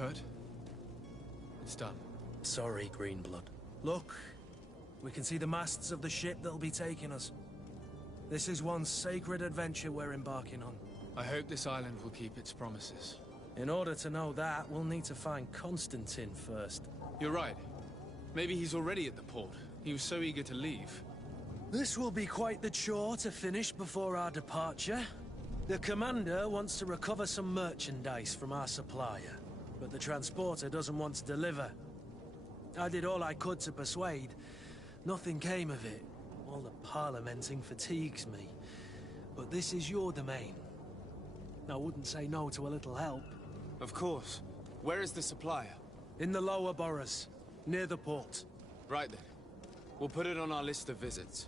Kurt. It's done. Sorry, Greenblood. Look, we can see the masts of the ship that'll be taking us. This is one sacred adventure we're embarking on. I hope this island will keep its promises. In order to know that, we'll need to find Constantine first. You're right. Maybe he's already at the port. He was so eager to leave. This will be quite the chore to finish before our departure. The commander wants to recover some merchandise from our supplier, but the transporter doesn't want to deliver. I did all I could to persuade. Nothing came of it. All the parliamenting fatigues me. But this is your domain. I wouldn't say no to a little help. Of course. Where is the supplier? In the lower boroughs, near the port. Right then. We'll put it on our list of visits.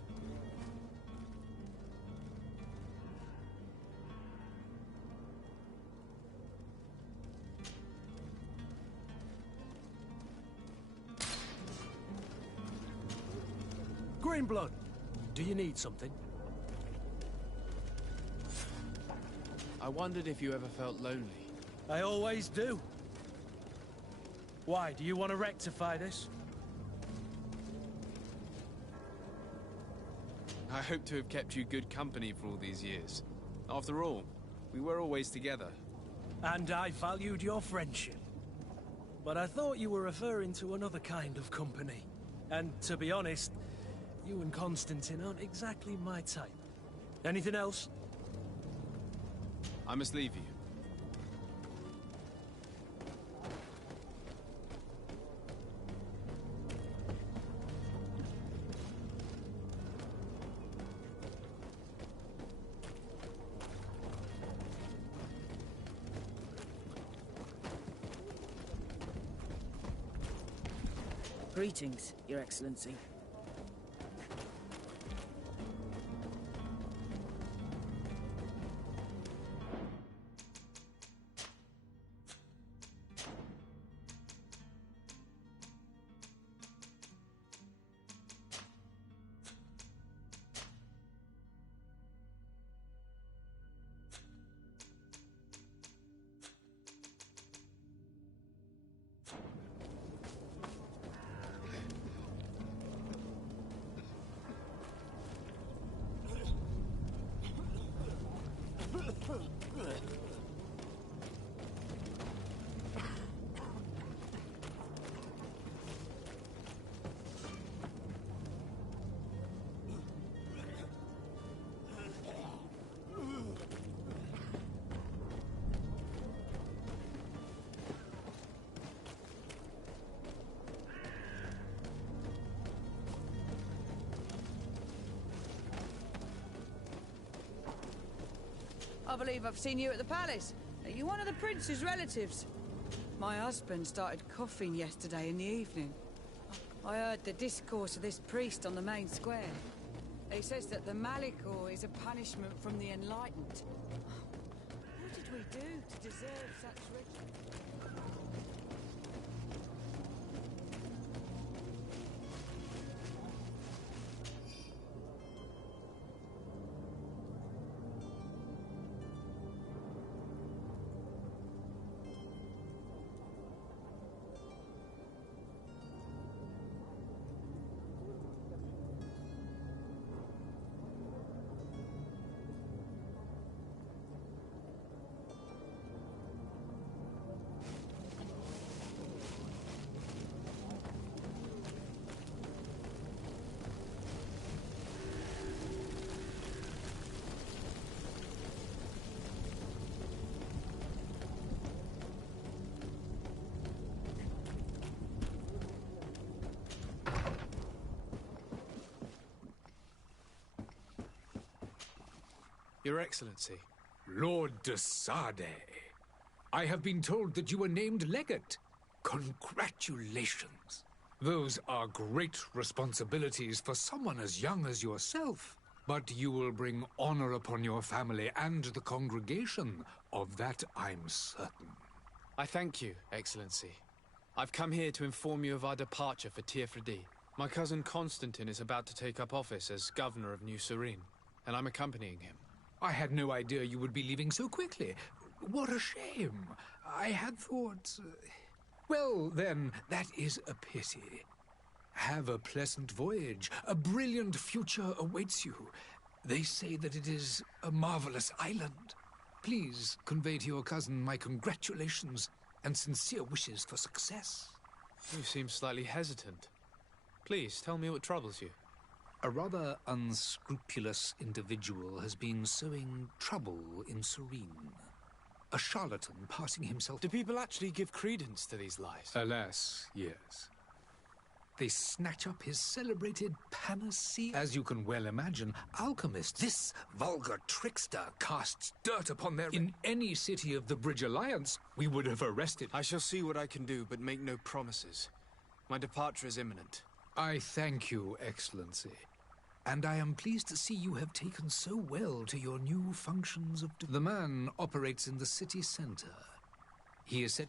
Greenblood, do you need something? I wondered if you ever felt lonely. I always do. Why, do you want to rectify this? I hope to have kept you good company for all these years. After all, we were always together. And I valued your friendship. But I thought you were referring to another kind of company. And to be honest, you and Constantine aren't exactly my type. Anything else? I must leave you. Greetings, Your Excellency. I believe I've seen you at the palace. Are you one of the prince's relatives? My husband started coughing yesterday in the evening. I heard the discourse of this priest on the main square. He says that the Malikor is a punishment from the enlightened. What did we do to deserve such riches? Your Excellency. Lord de Sade, I have been told that you were named legate. Congratulations. Those are great responsibilities for someone as young as yourself. But you will bring honor upon your family and the congregation. Of that I'm certain. I thank you, Excellency. I've come here to inform you of our departure for Tirfredi. My cousin Constantine is about to take up office as governor of New Serene, and I'm accompanying him. I had no idea you would be leaving so quickly. What a shame. I had thought... Well, then, that is a pity. Have a pleasant voyage. A brilliant future awaits you. They say that it is a marvelous island. Please convey to your cousin my congratulations and sincere wishes for success. You seem slightly hesitant. Please, tell me what troubles you. A rather unscrupulous individual has been sowing trouble in Serene. A charlatan passing himself... Do people actually give credence to these lies? Alas, yes. They snatch up his celebrated panacea. As you can well imagine, alchemists, this vulgar trickster, casts dirt upon their... In any city of the Bridge Alliance, we would have arrested... I shall see what I can do, but make no promises. My departure is imminent. I thank you, Excellency. And I am pleased to see you have taken so well to your new functions of... The man operates in the city center. He is said...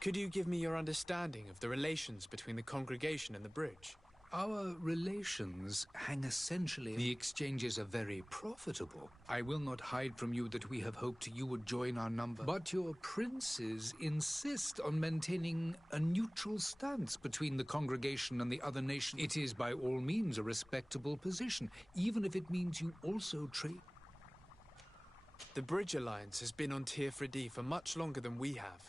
Could you give me your understanding of the relations between the congregation and the bridge? Our relations hang essentially... The exchanges are very profitable. I will not hide from you that we have hoped you would join our number. But your princes insist on maintaining a neutral stance between the congregation and the other nations. It is by all means a respectable position, even if it means you also trade... The Bridge Alliance has been on Tearfredi for much longer than we have.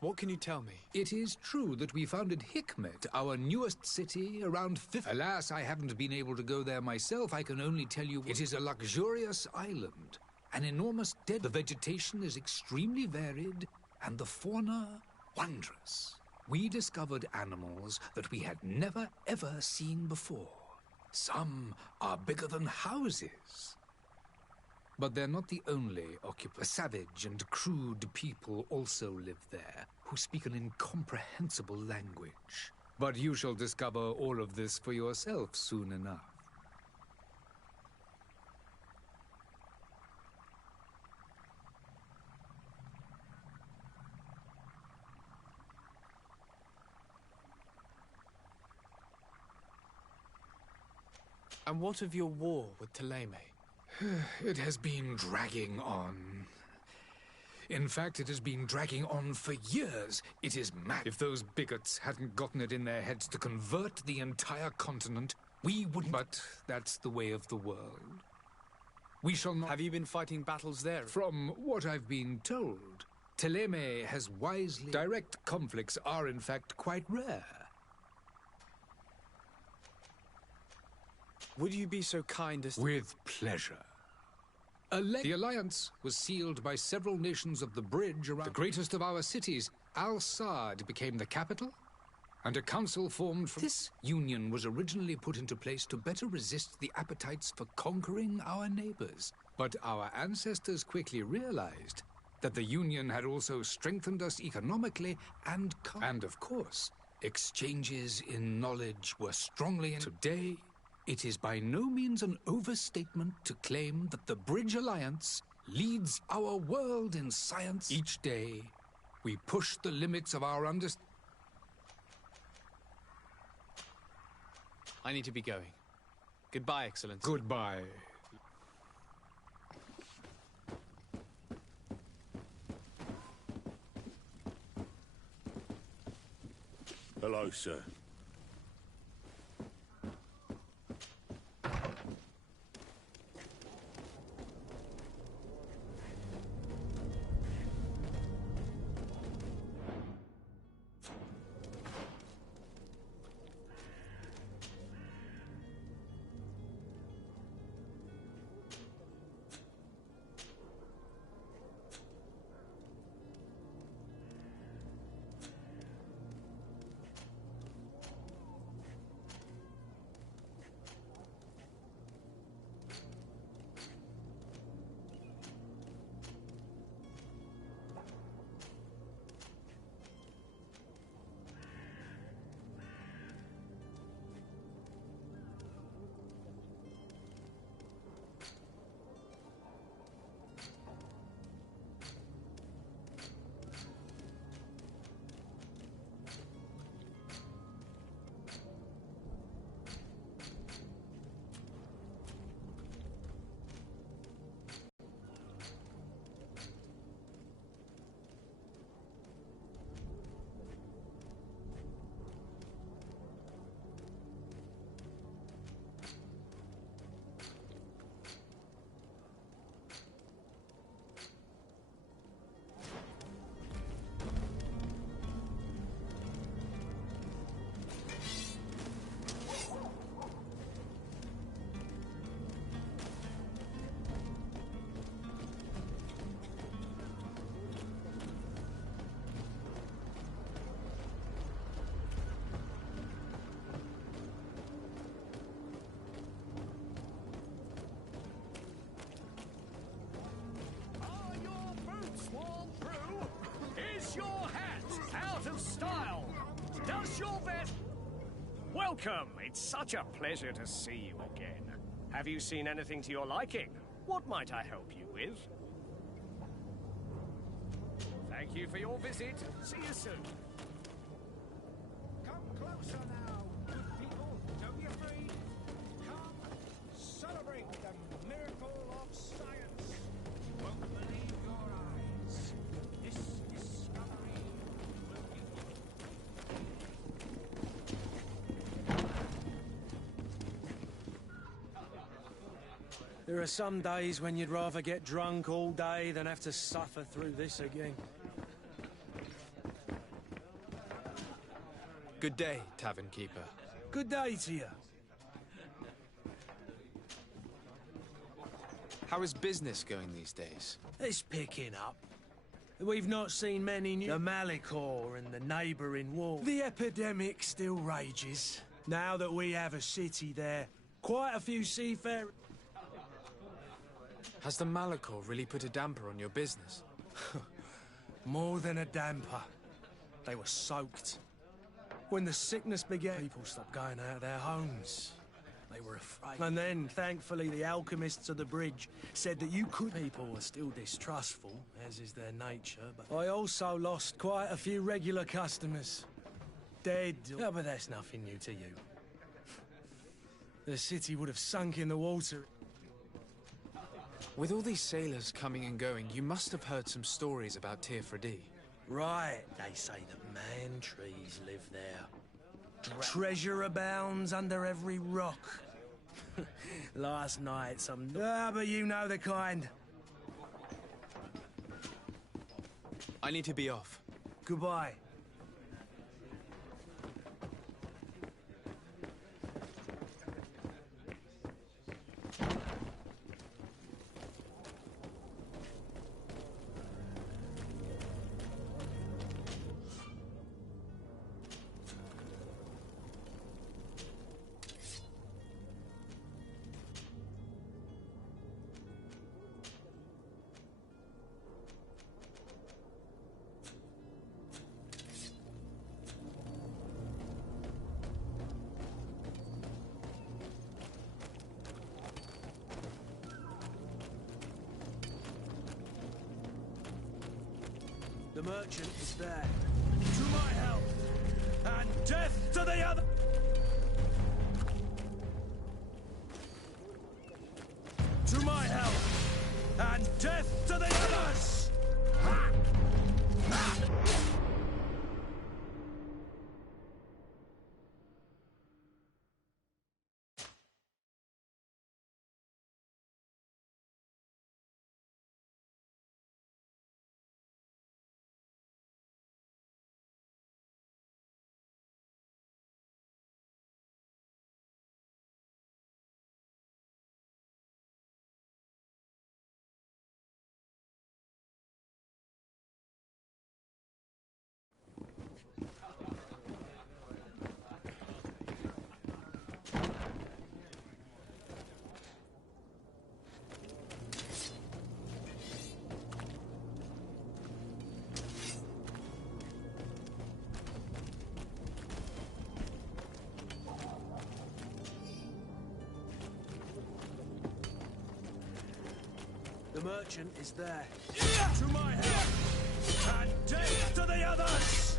What can you tell me? It is true that we founded Hikmet, our newest city, around 50... Alas, I haven't been able to go there myself. I can only tell you it is a luxurious island. An enormous The vegetation is extremely varied, and the fauna wondrous. We discovered animals that we had never, ever seen before. Some are bigger than houses. But they're not the only occupants. Savage and crude people also live there, who speak an incomprehensible language. But you shall discover all of this for yourself soon enough. And what of your war with Thélème? It has been dragging on. In fact, it has been dragging on for years. It is mad. If those bigots hadn't gotten it in their heads to convert the entire continent, we wouldn't... But that's the way of the world. We shall not... Have you been fighting battles there? From what I've been told, Thélème has wisely... Direct conflicts are, in fact, quite rare. Would you be so kind as to... With pleasure. The alliance was sealed by several nations of the bridge around... The greatest of our cities, Al-Sad, became the capital, and a council formed from... This union was originally put into place to better resist the appetites for conquering our neighbors. But our ancestors quickly realized that the union had also strengthened us economically and... And of course, exchanges in knowledge were strongly... Today... It is by no means an overstatement to claim that the Bridge Alliance leads our world in science. Each day, we push the limits of our understanding. I need to be going. Goodbye, Excellency. Goodbye. Hello, sir. your best. Welcome. It's such a pleasure to see you again. Have you seen anything to your liking? What might I help you with? Thank you for your visit. See you soon. Come closer now, good people. Don't be afraid. Come, celebrate the miracle of science. You won't believe your eyes. This discovery will There are some days when you'd rather get drunk all day than have to suffer through this again. Good day, tavern keeper. Good day to you. How is business going these days? It's picking up. We've not seen many new... The Malicor and the neighbouring war. The epidemic still rages. Now that we have a city there, quite a few seafarers... Has the Malicor really put a damper on your business? More than a damper. They were soaked. When the sickness began, people stopped going out of their homes. They were afraid. And then, thankfully, the alchemists of the bridge said that you could... People were still distrustful, as is their nature, but I also lost quite a few regular customers. Dead. Oh, but that's nothing new to you. The city would have sunk in the water. With all these sailors coming and going, you must have heard some stories about Tearfredi. Right, they say that man-trees live there. Treasure abounds under every rock. Last night, some... Ah, but you know the kind. I need to be off. Goodbye. The merchant is there. To my help! And death to the other! To my help! And death to the others! The merchant is there. To my help! And death to the others!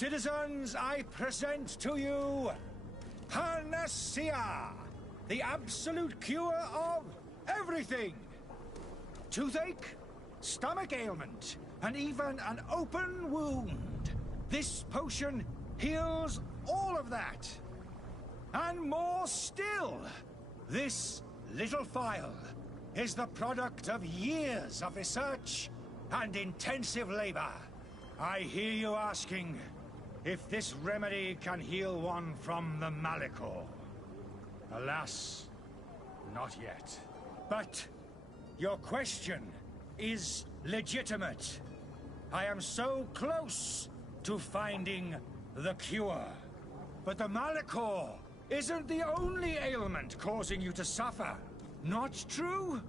Citizens, I present to you Panacea, the absolute cure of everything. Toothache, stomach ailment, and even an open wound. This potion heals all of that. And more still, this little phial is the product of years of research and intensive labor. I hear you asking if this remedy can heal one from the Malachor. Alas, not yet. But your question is legitimate. I am so close to finding the cure. But the Malachor isn't the only ailment causing you to suffer. Not true?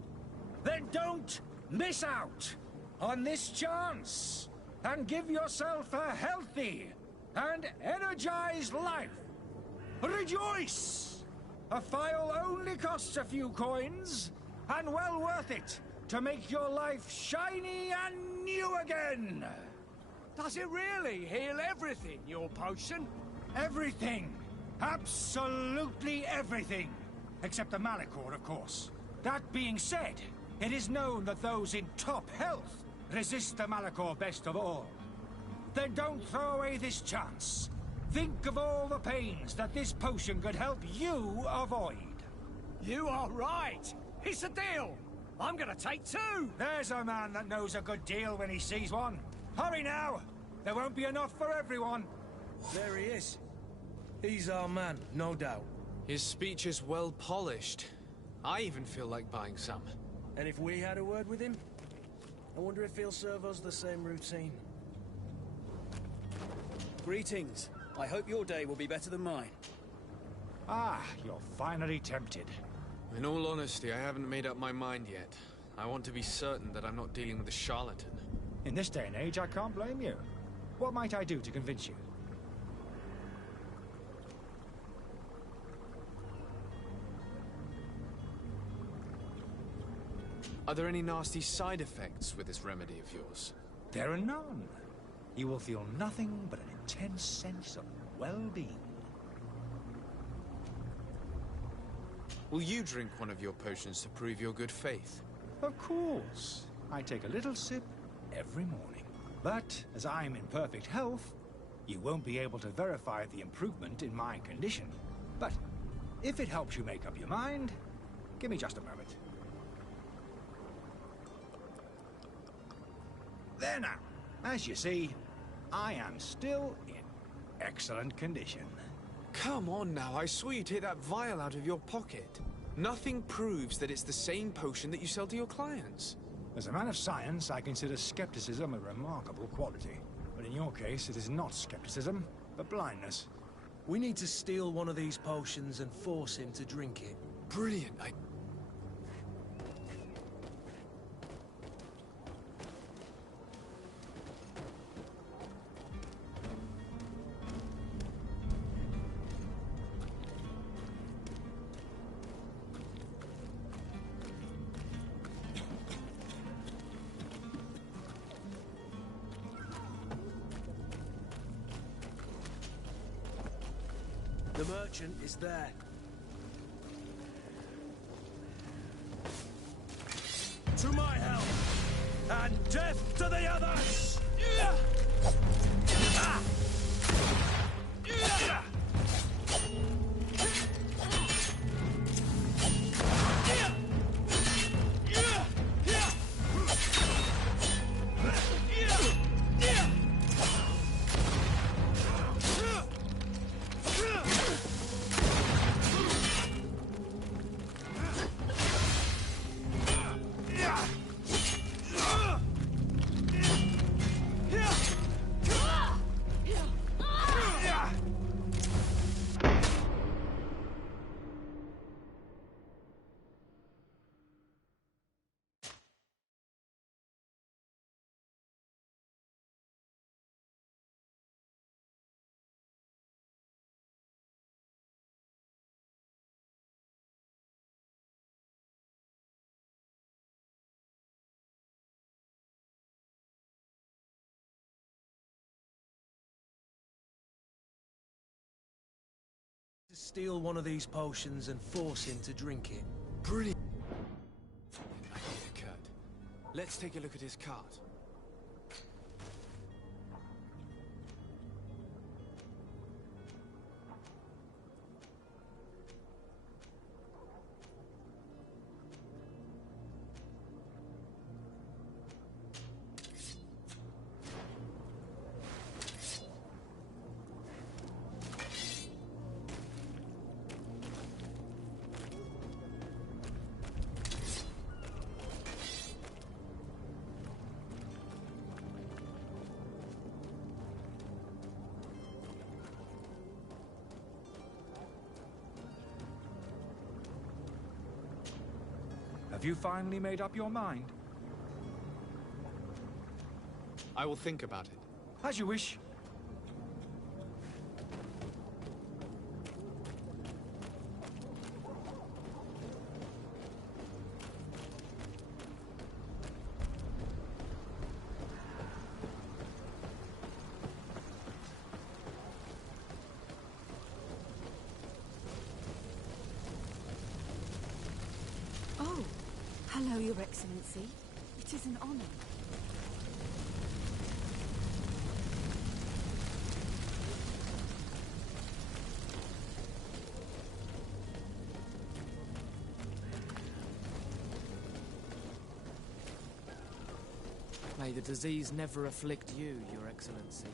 Then don't miss out on this chance and give yourself a healthy and energized life. Rejoice! A phial only costs a few coins, and well worth it to make your life shiny and new again. Does it really heal everything, your potion? Everything. Absolutely everything. Except the Malachor, of course. That being said, it is known that those in top health resist the Malachor best of all. Then don't throw away this chance. Think of all the pains that this potion could help you avoid. You are right. It's a deal. I'm gonna take two. There's a man that knows a good deal when he sees one. Hurry now. There won't be enough for everyone. There he is. He's our man, no doubt. His speech is well polished. I even feel like buying some. And if we had a word with him, I wonder if he'll serve us the same routine. Greetings. I hope your day will be better than mine. Ah, you're finally tempted. In all honesty, I haven't made up my mind yet. I want to be certain that I'm not dealing with a charlatan. In this day and age, I can't blame you. What might I do to convince you? Are there any nasty side effects with this remedy of yours? There are none. You will feel nothing but an intense sense of well-being. Will you drink one of your potions to prove your good faith? Of course. I take a little sip every morning. But as I'm in perfect health, you won't be able to verify the improvement in my condition. But if it helps you make up your mind, give me just a moment. There now. As you see, I am still in excellent condition. Come on now, I saw you take that vial out of your pocket. Nothing proves that it's the same potion that you sell to your clients. As a man of science, I consider skepticism a remarkable quality. But in your case, it is not skepticism, but blindness. We need to steal one of these potions and force him to drink it. Brilliant. The merchant is there. To my help! And death to the others! Steal one of these potions and force him to drink it. Brilliant idea, Kurt. Let's take a look at his cart. Have you finally made up your mind? I will think about it. As you wish. Oh, hello, Your Excellency. It is an honor. May the disease never afflict you, Your Excellency.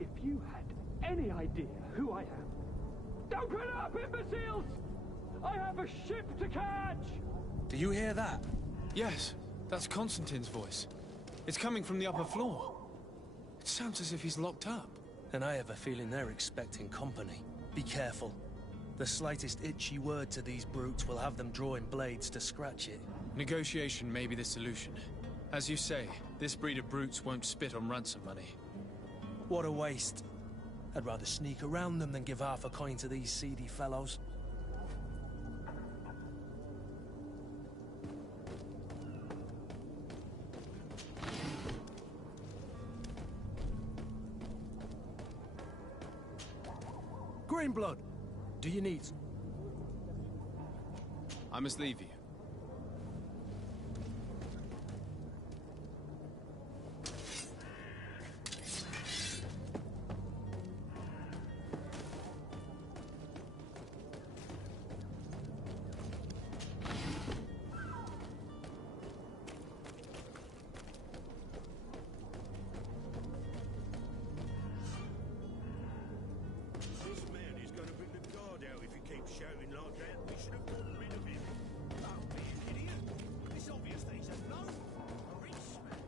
If you had any idea who I am... Don't put up, imbeciles! I have a ship to catch! Do you hear that? Yes, that's Constantine's voice. It's coming from the upper floor. It sounds as if he's locked up. And I have a feeling they're expecting company. Be careful. The slightest itchy word to these brutes will have them drawing blades to scratch it. Negotiation may be the solution. As you say, this breed of brutes won't spit on ransom money. What a waste. I'd rather sneak around them than give half a coin to these seedy fellows. Greenblood, do you need... I must leave you. This man is going to bring the guard out if he keeps shouting like that. We should have gotten rid of him. Don't be an idiot. It's obvious that he's a gnome. A rich man.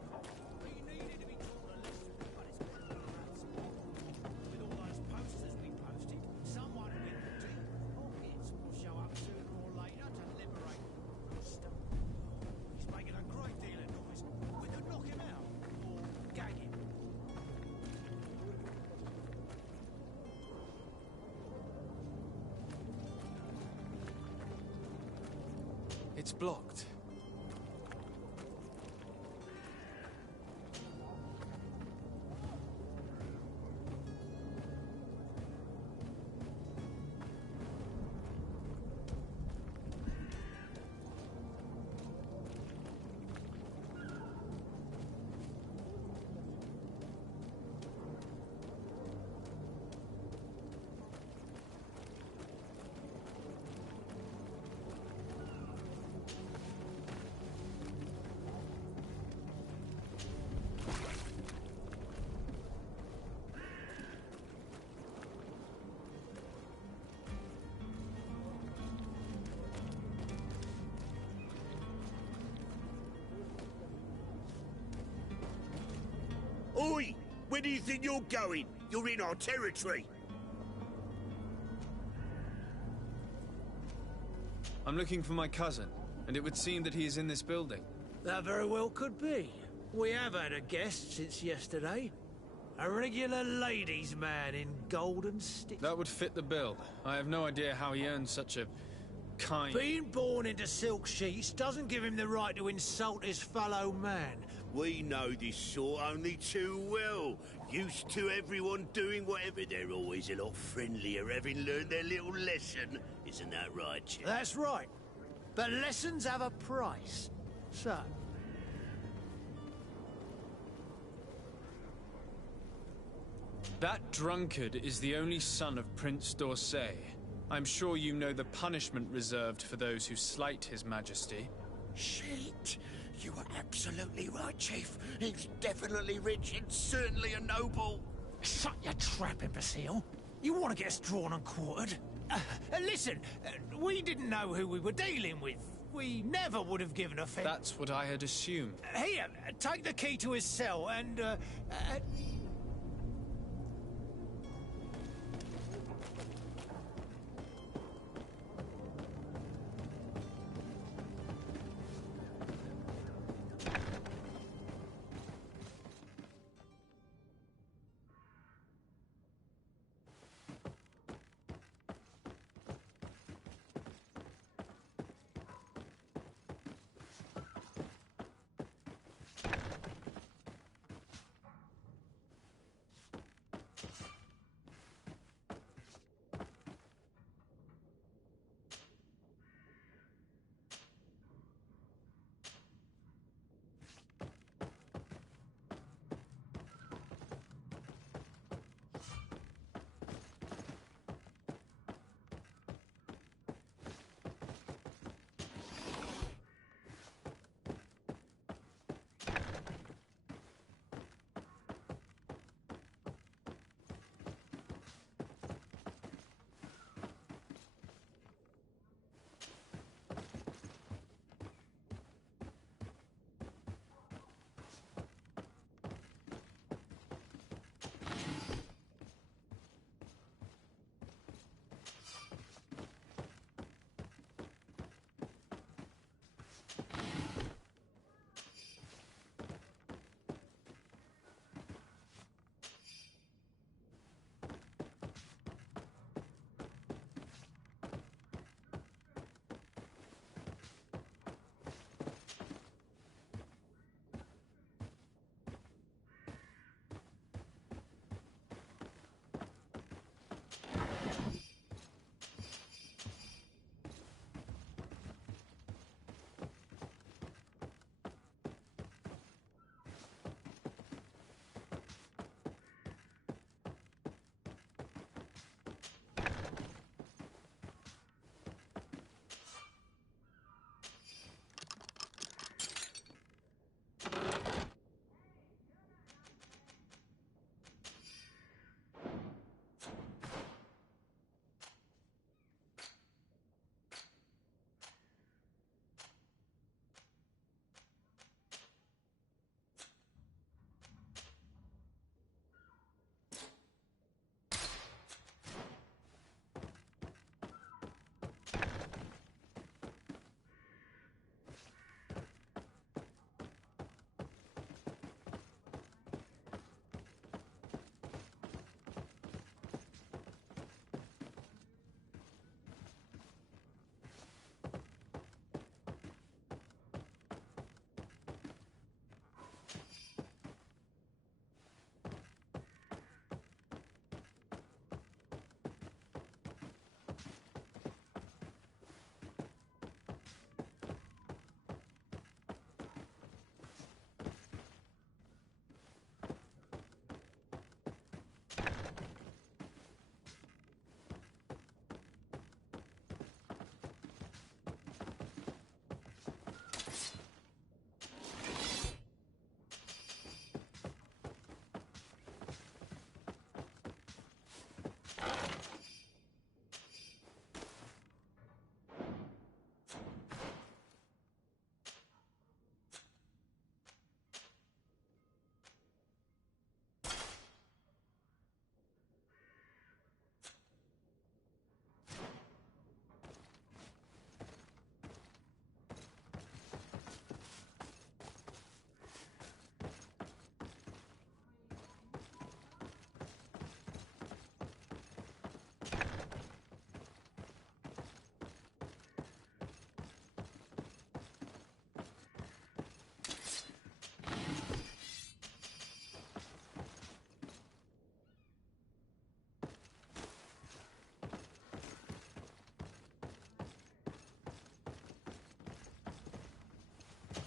He needed to be taught a lesson, but it's better than that. With all those posters we posted, someone in the deep pockets will show up sooner or later to liberate Mr. He's making a great deal of noise. We could knock him out or gag him. It's blocked. Where do you think you're going? You're in our territory. I'm looking for my cousin, and it would seem that he is in this building. That very well could be. We have had a guest since yesterday. A regular ladies' man in golden sticks. That would fit the bill. I have no idea how he earned such a kind... Being born into silk sheets doesn't give him the right to insult his fellow man. We know this sort only too well. Used to everyone doing whatever, they're always a lot friendlier, having learned their little lesson. Isn't that right, Chip? That's right. But lessons have a price. So... That drunkard is the only son of Prince d'Orsay. I'm sure you know the punishment reserved for those who slight his majesty. Shit! You are absolutely right, Chief. He's definitely rich and certainly a noble. Shut your trap, imbecile. You want to get us drawn and quartered? Listen, we didn't know who we were dealing with. We never would have given offence. That's what I had assumed. Here, take the key to his cell and,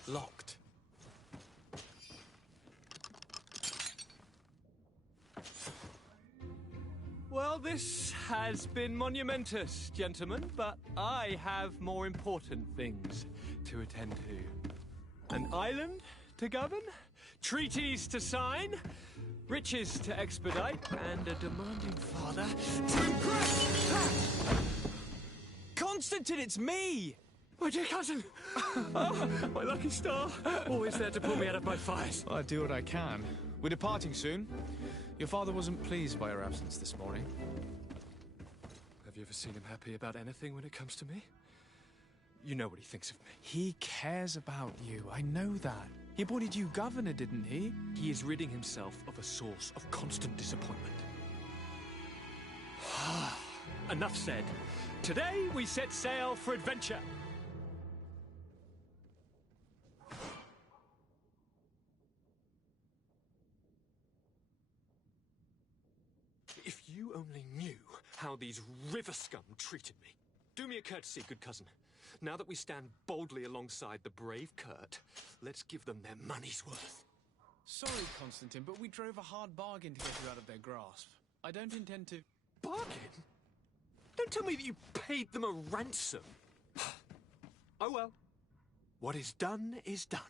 Locked. Well, this has been monumentous, gentlemen, but I have more important things to attend to. An island to govern, treaties to sign, riches to expedite, and a demanding father to impress. Constantine, it's me! My dear cousin! Oh, my lucky star. Always there to pull me out of my fires. Well, I do what I can. We're departing soon. Your father wasn't pleased by your absence this morning. Have you ever seen him happy about anything when it comes to me? You know what he thinks of me. He cares about you. I know that. He appointed you governor, didn't he? He is ridding himself of a source of constant disappointment. Enough said. Today we set sail for adventure. If you only knew how these river scum treated me. Do me a courtesy, good cousin. Now that we stand boldly alongside the brave Kurt, let's give them their money's worth. Sorry, Constantine, but we drove a hard bargain to get you out of their grasp. I don't intend to... Bargain? Don't tell me that you paid them a ransom. Oh well. What is done is done.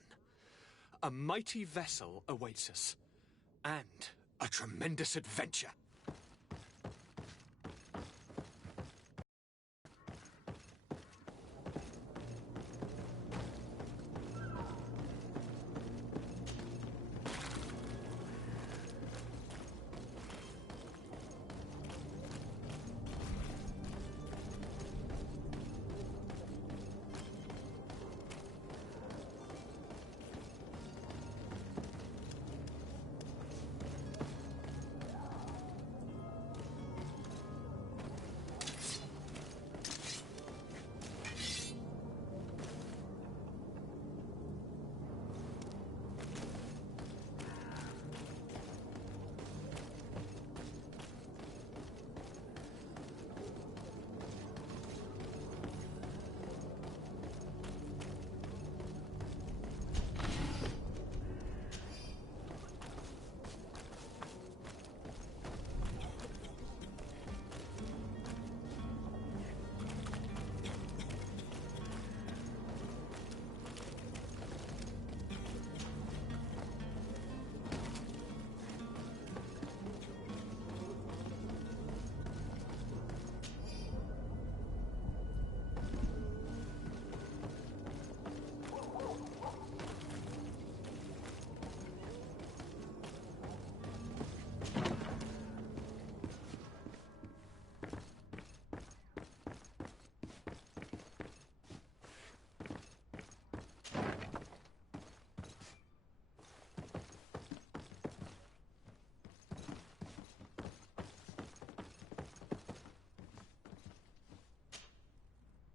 A mighty vessel awaits us. And a tremendous adventure.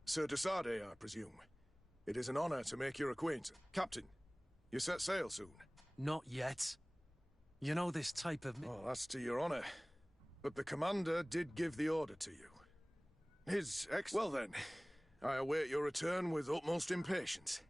Sir Desade, I presume. It is an honor to make your acquaintance. Captain, you set sail soon? Not yet. You know this type of... Oh, that's to your honor. But the commander did give the order to you. His ex... Well then, I await your return with utmost impatience.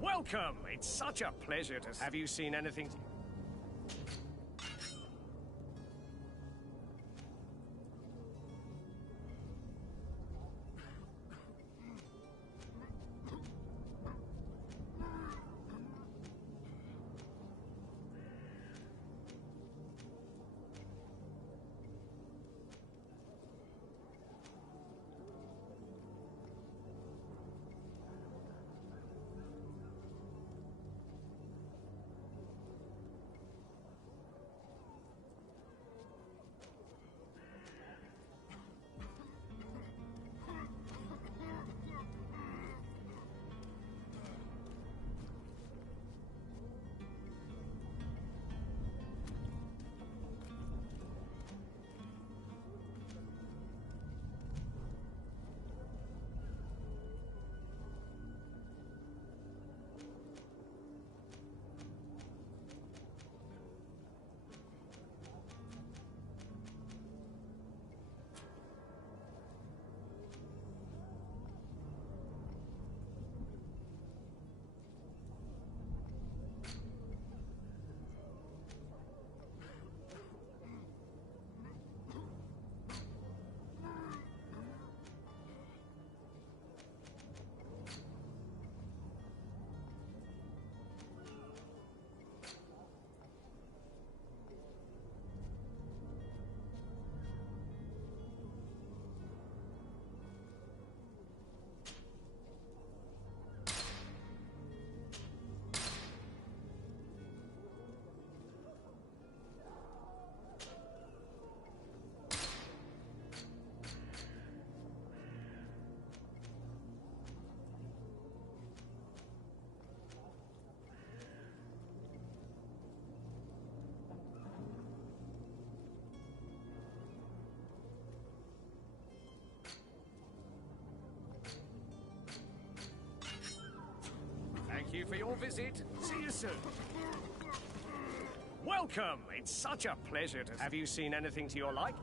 Welcome! It's such a pleasure to... Have you seen anything... your visit. See you soon. Welcome. It's such a pleasure to... Have you seen anything to your like?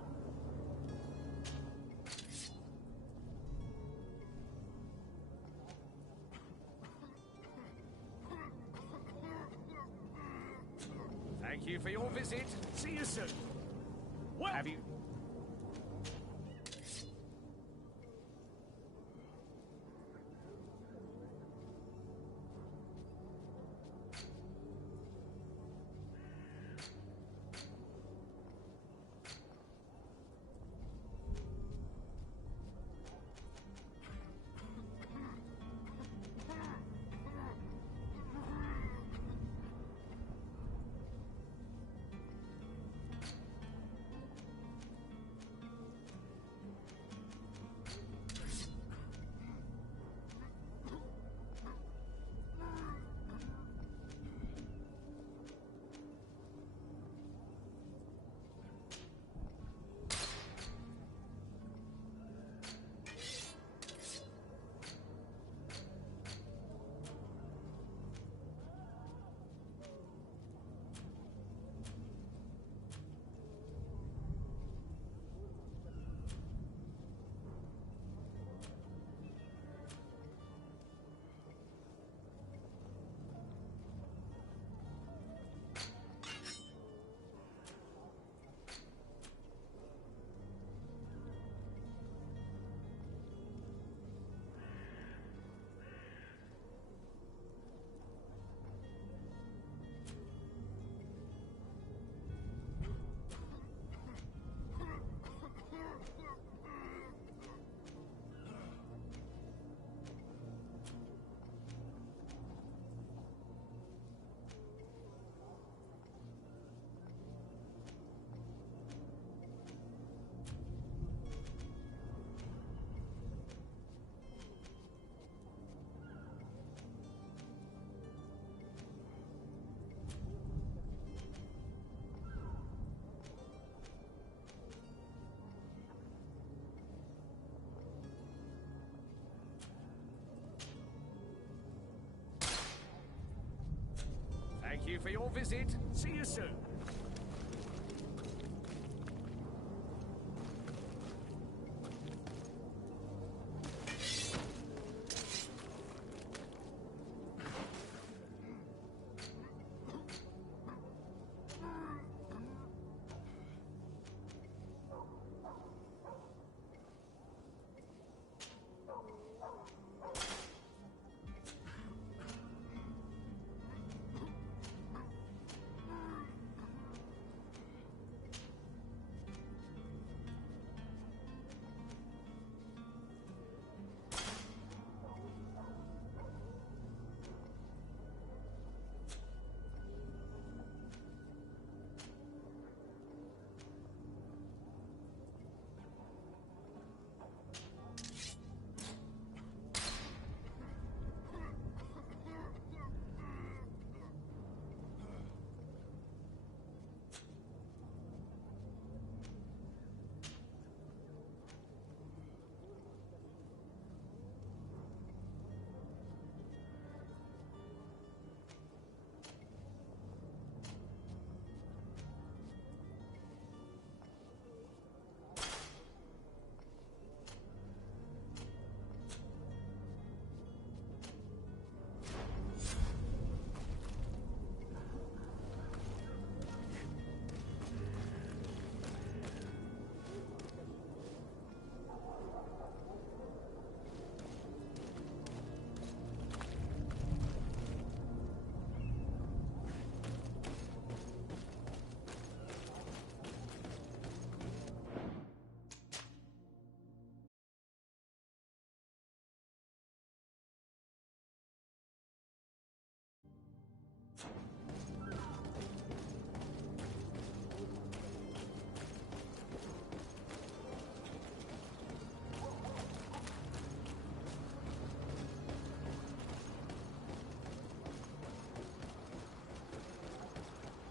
Thank you for your visit. See you soon. Well, have you... Thank you for your visit. See you soon.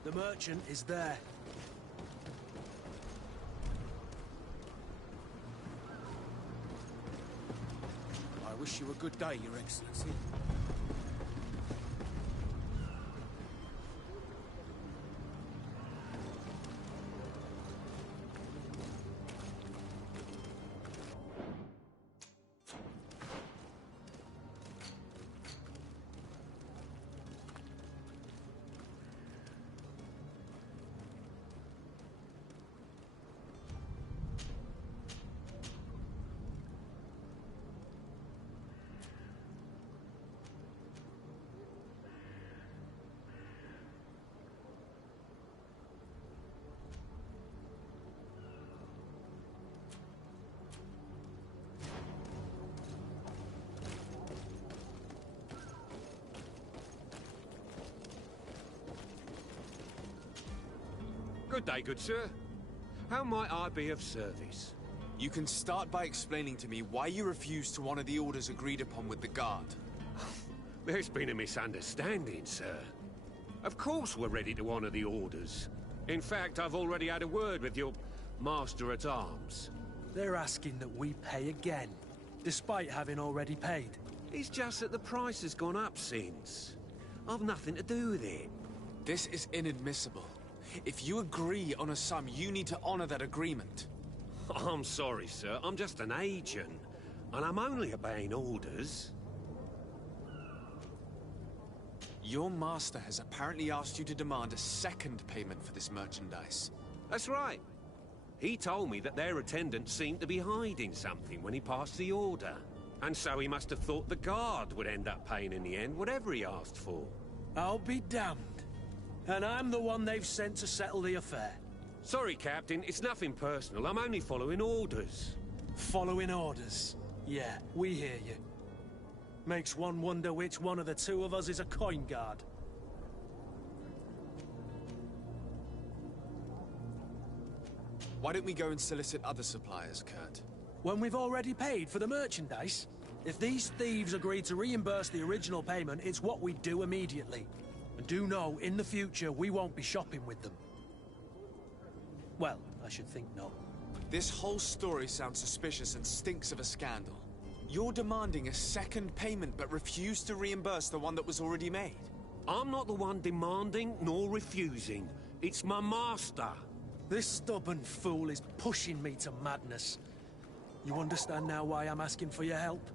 The merchant is there. I wish you a good day, Your Excellency. Good day, good sir. How might I be of service? You can start by explaining to me why you refuse to honor the orders agreed upon with the guard. There's been a misunderstanding, sir. Of course we're ready to honor the orders. In fact, I've already had a word with your master-at-arms. They're asking that we pay again, despite having already paid. It's just that the price has gone up since. I've nothing to do with it. This is inadmissible. If you agree on a sum, you need to honor that agreement. I'm sorry, sir. I'm just an agent. And I'm only obeying orders. Your master has apparently asked you to demand a second payment for this merchandise. That's right. He told me that their attendant seemed to be hiding something when he passed the order. And so he must have thought the guard would end up paying in the end, whatever he asked for. I'll be damned. And I'm the one they've sent to settle the affair. Sorry, Captain. It's nothing personal. I'm only following orders. Following orders? Yeah, we hear you. Makes one wonder which one of the two of us is a coin guard. Why don't we go and solicit other suppliers, Kurt? When we've already paid for the merchandise? If these thieves agree to reimburse the original payment, it's what we do immediately. And do know, in the future, we won't be shopping with them. Well, I should think not. This whole story sounds suspicious and stinks of a scandal. You're demanding a second payment but refuse to reimburse the one that was already made. I'm not the one demanding nor refusing. It's my master. This stubborn fool is pushing me to madness. You understand now why I'm asking for your help?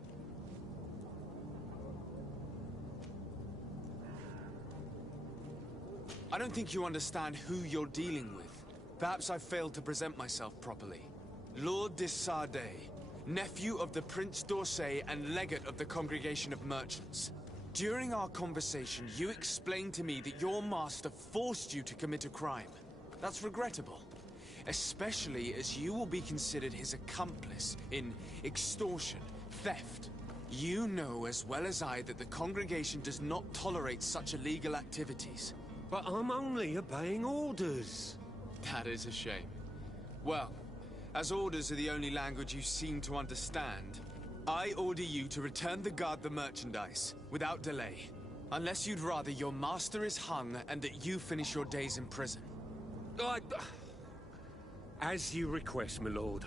I don't think you understand who you're dealing with. Perhaps I failed to present myself properly. Lord de Sardet, nephew of the Prince d'Orsay and legate of the Congregation of Merchants. During our conversation, you explained to me that your master forced you to commit a crime. That's regrettable, especially as you will be considered his accomplice in extortion, theft. You know as well as I that the Congregation does not tolerate such illegal activities. But I'm only obeying orders. That is a shame. Well, as orders are the only language you seem to understand, I order you to return the guard the merchandise, without delay. Unless you'd rather your master is hung and that you finish your days in prison. As you request, my lord.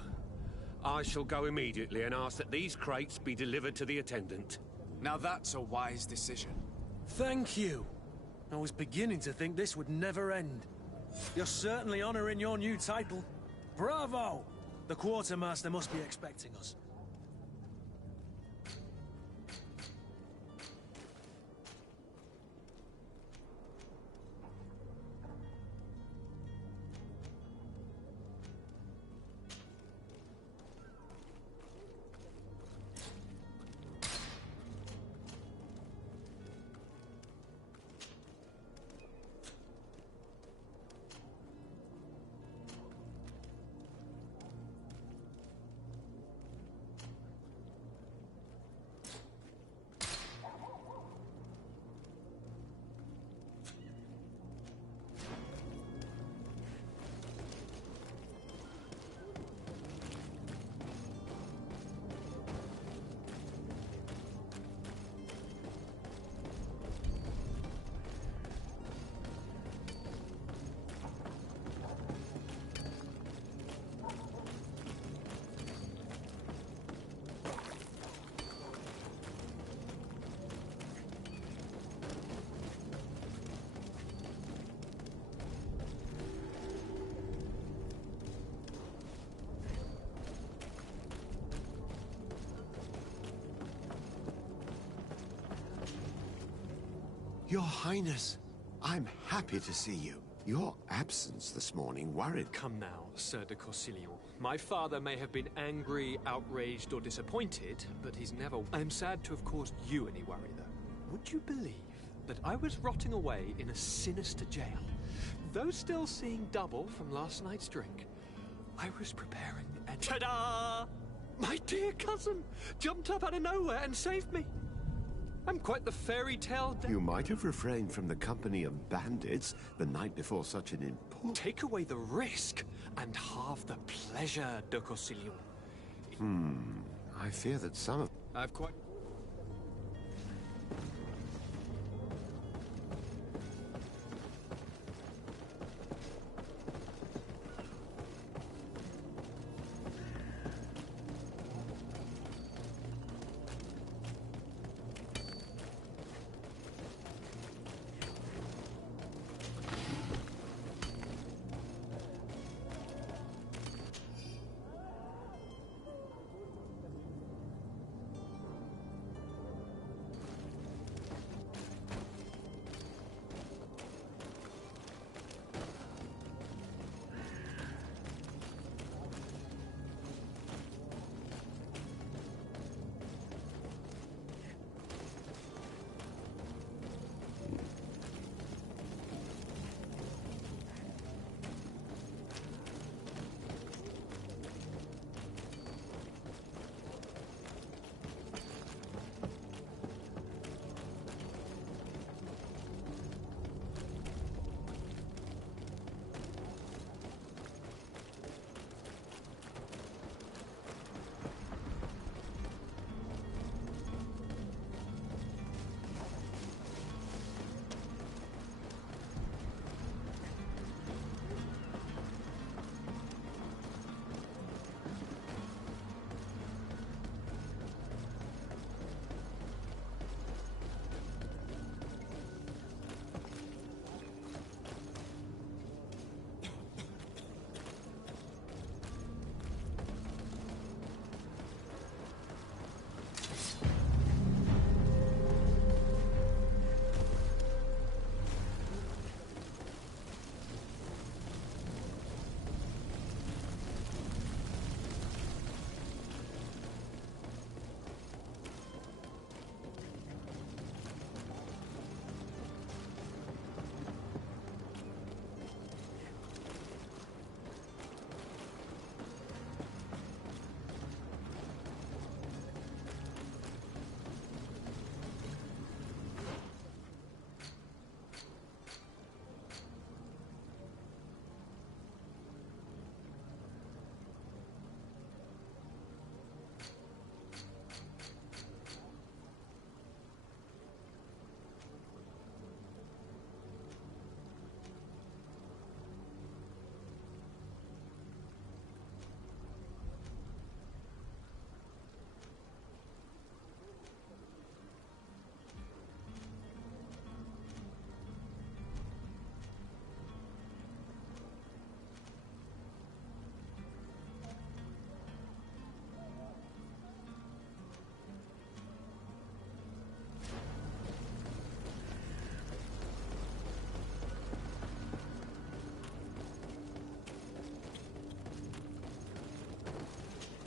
I shall go immediately and ask that these crates be delivered to the attendant. Now that's a wise decision. Thank you. I was beginning to think this would never end. You're certainly honoring your new title. Bravo! The quartermaster must be expecting us. Your Highness, I'm happy to see you. Your absence this morning worried... Come now, Sir de Corsilio. My father may have been angry, outraged, or disappointed, but he's never... I'm sad to have caused you any worry, though. Would you believe that I was rotting away in a sinister jail, though still seeing double from last night's drink? I was preparing and... Ta-da! My dear cousin jumped up out of nowhere and saved me. I'm quite the fairy tale. You might have refrained from the company of bandits the night before such an important... Take away the risk and halve the pleasure, de Cosilium. I fear that some of... I've quite...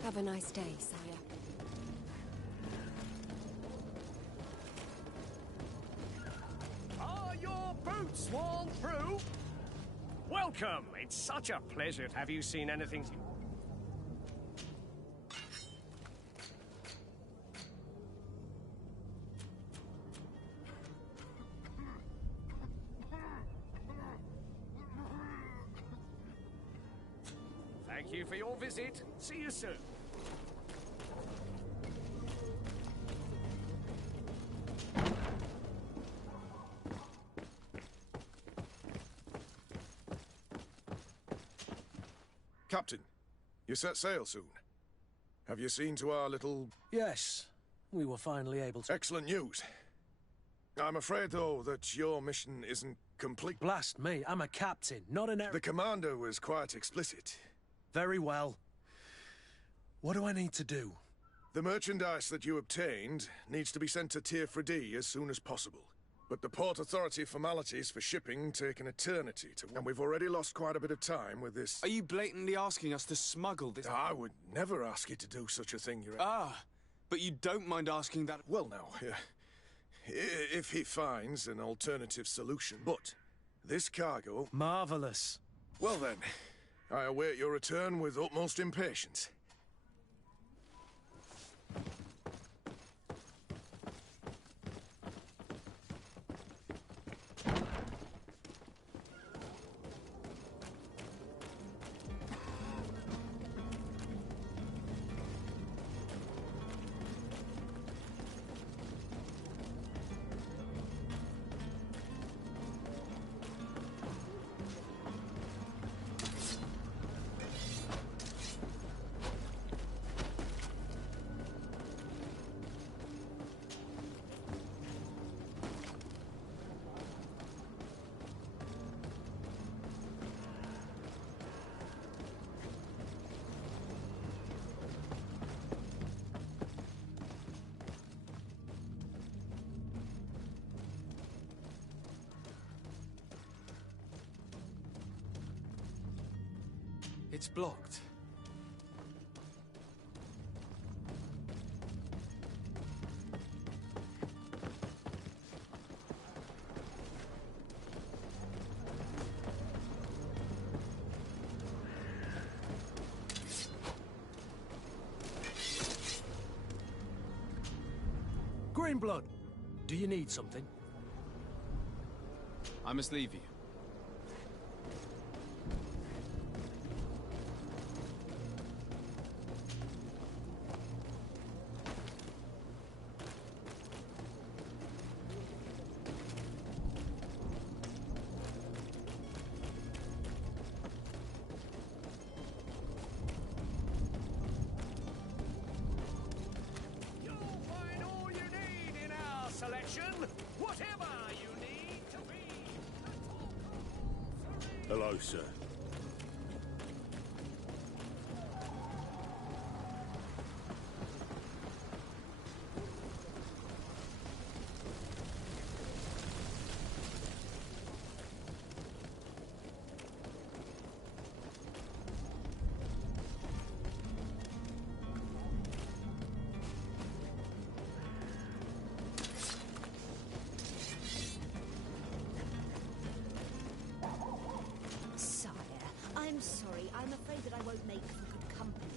Have a nice day, sire. Are your boots worn through? Welcome! It's such a pleasure. Have you seen anything? Thank you for your visit. See you soon. Captain, you set sail soon. Have you seen to our little... Yes, we were finally able to... Excellent news. I'm afraid, though, that your mission isn't complete. Blast me, I'm a captain, not an... The commander was quite explicit. Very well. What do I need to do? The merchandise that you obtained needs to be sent to Tier 4D as soon as possible. But the Port Authority formalities for shipping take an eternity to... And we've already lost quite a bit of time with this... Are you blatantly asking us to smuggle this... I would never ask you to do such a thing, Your... Ah, but you don't mind asking that... Well, now, if he finds an alternative solution. But this cargo... Marvelous. Well then, I await your return with utmost impatience. It's blocked. Greenblood, do you need something? I must leave you. Whatever you need to be. Hello, sir. I'm sorry. I'm afraid that I won't make for good company.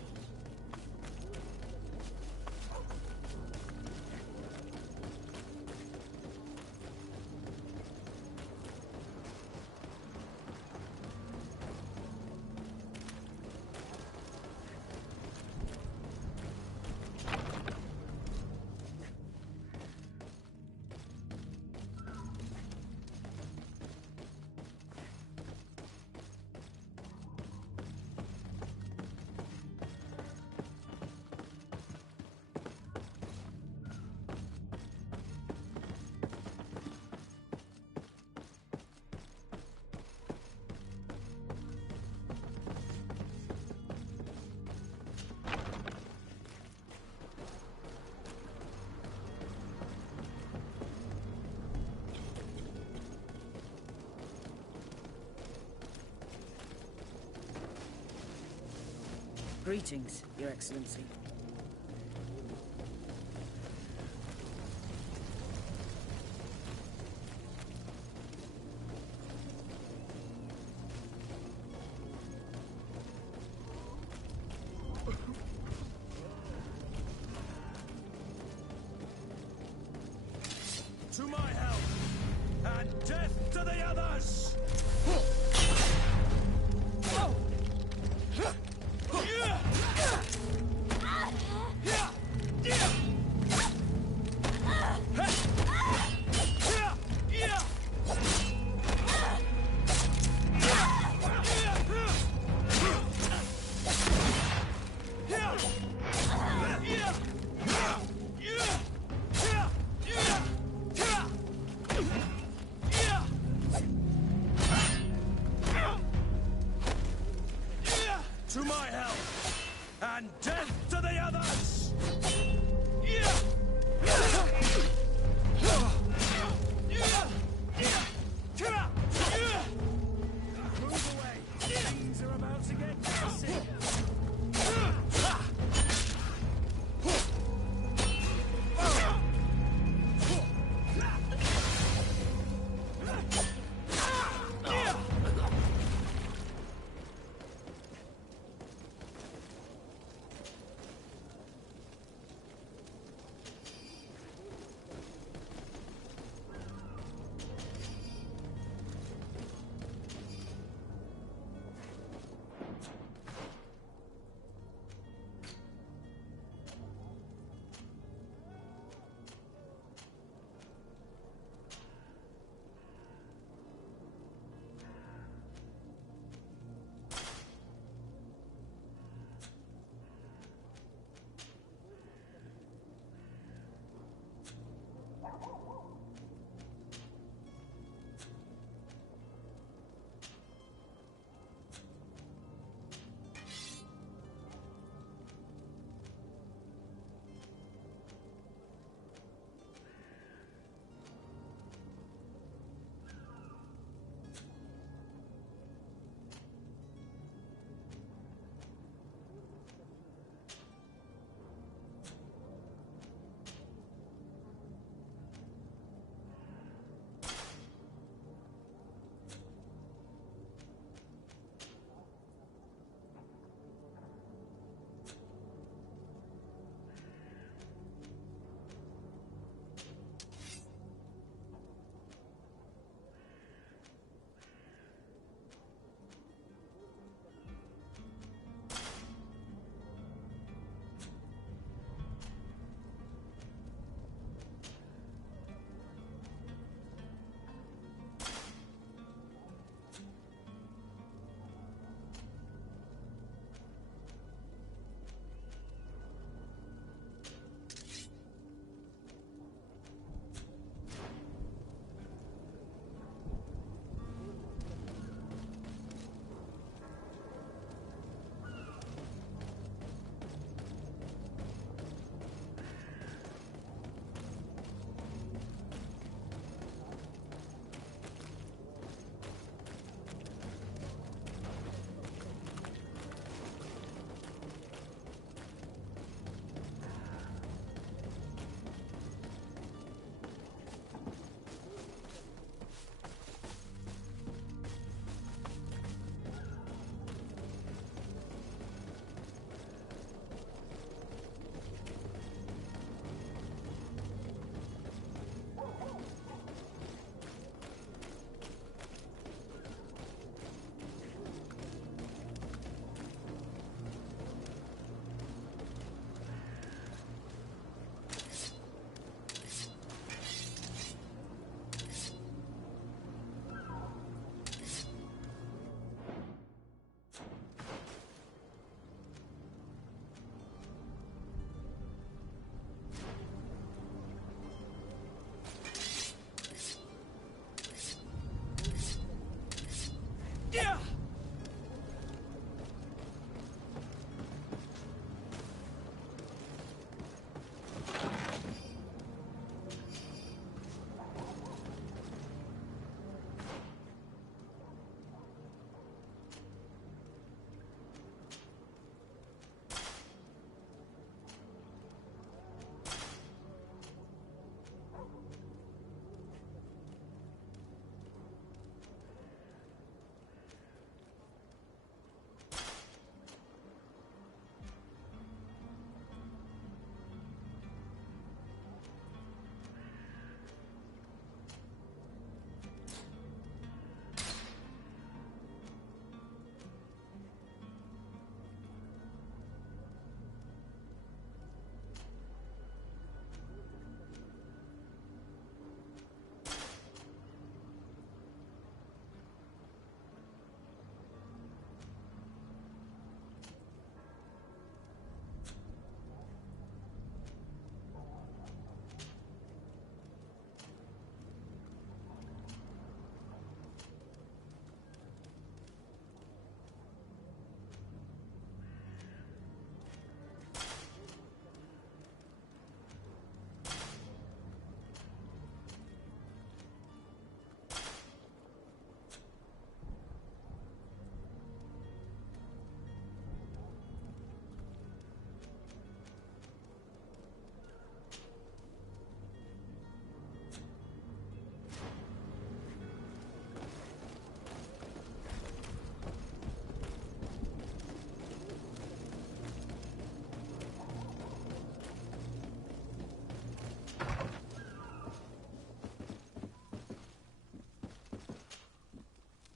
Greetings, Your Excellency. To my help, and death to the others!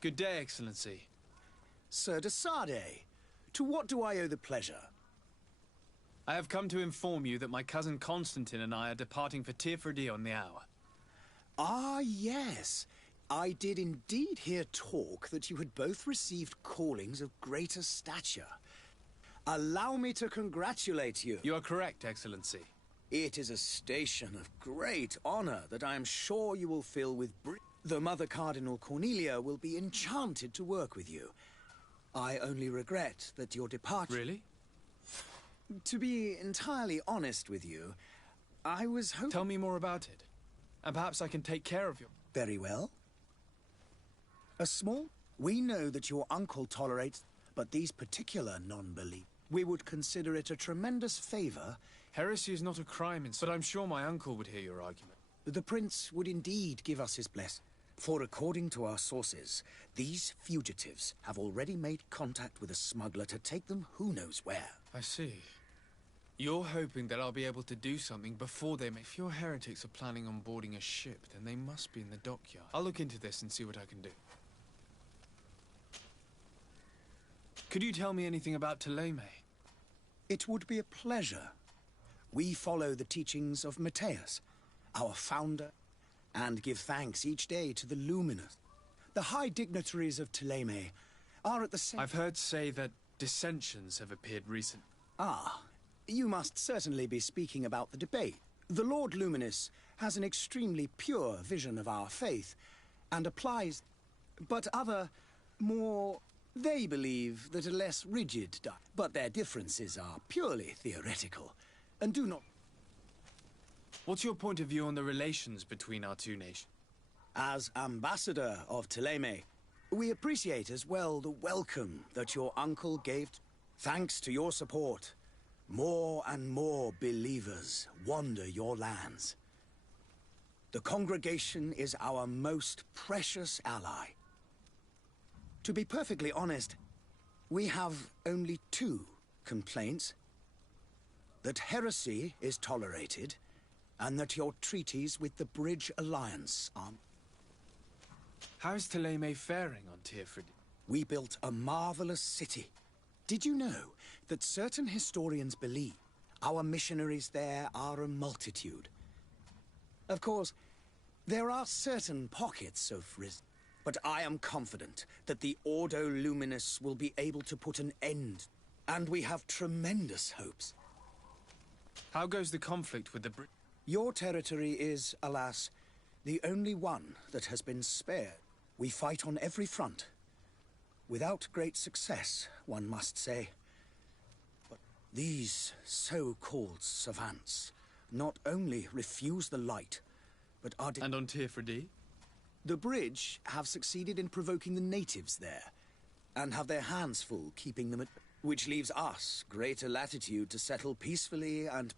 Good day, Excellency. Sir de Sardet, to what do I owe the pleasure? I have come to inform you that my cousin Constantine and I are departing for Tirfredi on the hour. Ah, yes. I did indeed hear talk that you had both received callings of greater stature. Allow me to congratulate you. You are correct, Excellency. It is a station of great honor that I am sure you will fill with the Mother Cardinal Cornelia will be enchanted to work with you. I only regret that your departure... Really? To be entirely honest with you, I was hoping... Tell me more about it, and perhaps I can take care of you. Very well. We know that your uncle tolerates, but these particular non-belief... We would consider it a tremendous favor... Heresy is not a crime, but I'm sure my uncle would hear your argument. The prince would indeed give us his blessing. For according to our sources, these fugitives have already made contact with a smuggler to take them who knows where. I see. You're hoping that I'll be able to do something before they may... If your heretics are planning on boarding a ship, then they must be in the dockyard. I'll look into this and see what I can do. Could you tell me anything about Thélème? It would be a pleasure. We follow the teachings of Matthias, our founder, and give thanks each day to the Luminous. The high dignitaries of Thélème are at the same... I've heard say that dissensions have appeared recently. Ah, you must certainly be speaking about the debate. The Lord Luminous has an extremely pure vision of our faith, and applies... But other, more... They believe that a less rigid... But their differences are purely theoretical, and do not... What's your point of view on the relations between our two nations? As ambassador of Thélème, we appreciate as well the welcome that your uncle gave. Thanks to your support, more and more believers wander your lands. The congregation is our most precious ally. To be perfectly honest, we have only two complaints. That heresy is tolerated, and that your treaties with the Bridge Alliance are... How is Thélème faring on Tirfredi? We built a marvelous city. Did you know that certain historians believe our missionaries there are a multitude? Of course, there are certain pockets of risk, but I am confident that the Ordo Luminous will be able to put an end, and we have tremendous hopes. How goes the conflict with the Brit? Your territory is, alas, the only one that has been spared. We fight on every front. Without great success, one must say. But these so-called savants not only refuse the light, but are... And on Tirfredi? The Bridge have succeeded in provoking the natives there, and have their hands full keeping them at... Which leaves us greater latitude to settle peacefully and...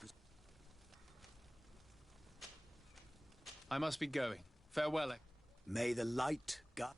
I must be going. Farewell. May the light guide...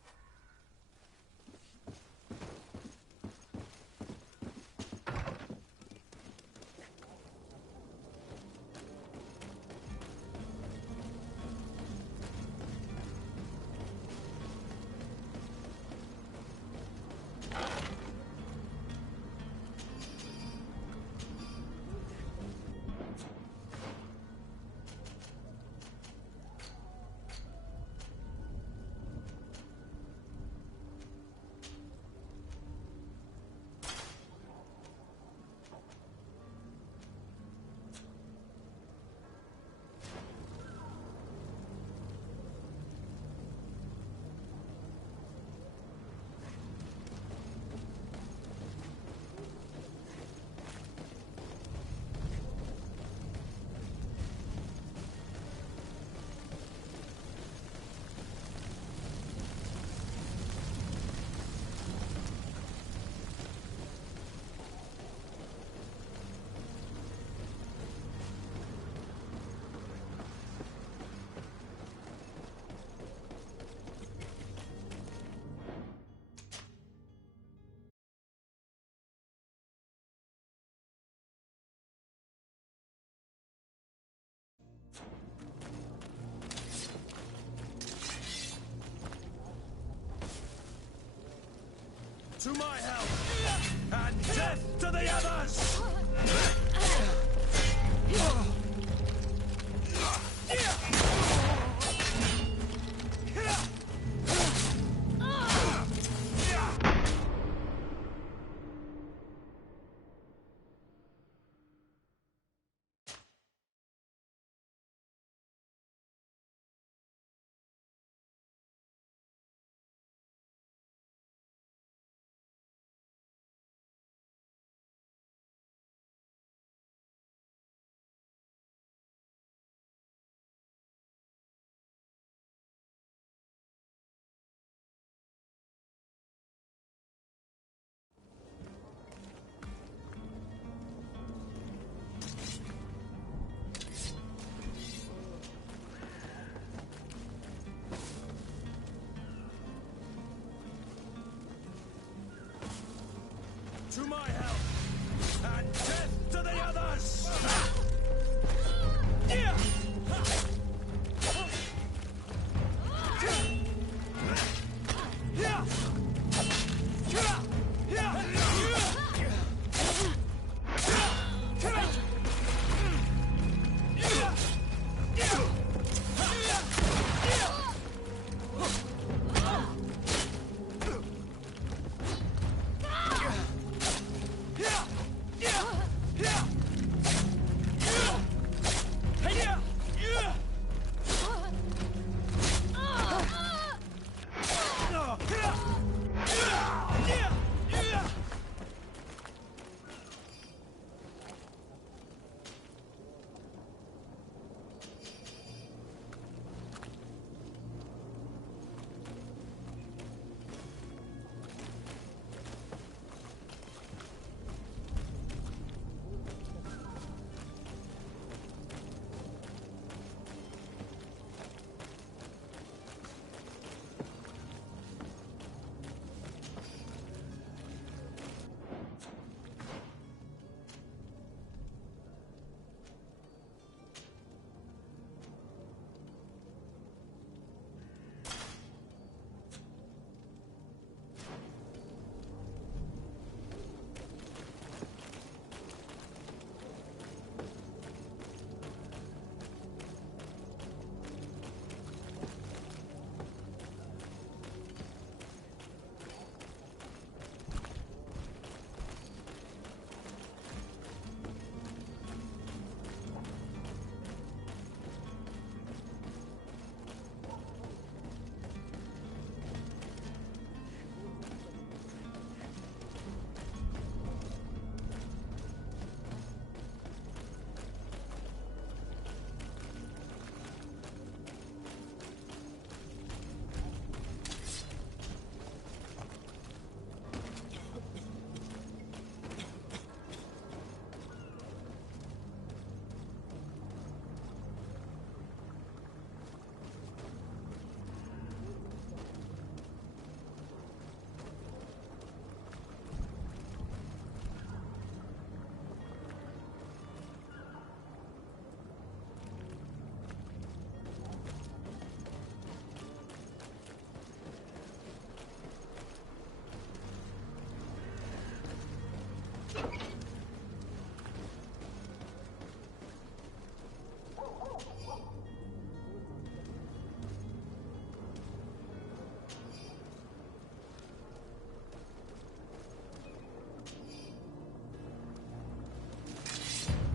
To my help! And death to the others! To my help! And death to the others!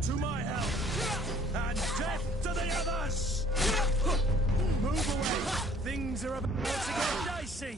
To my help! And death to the others! Move away! Things are about to get dicey!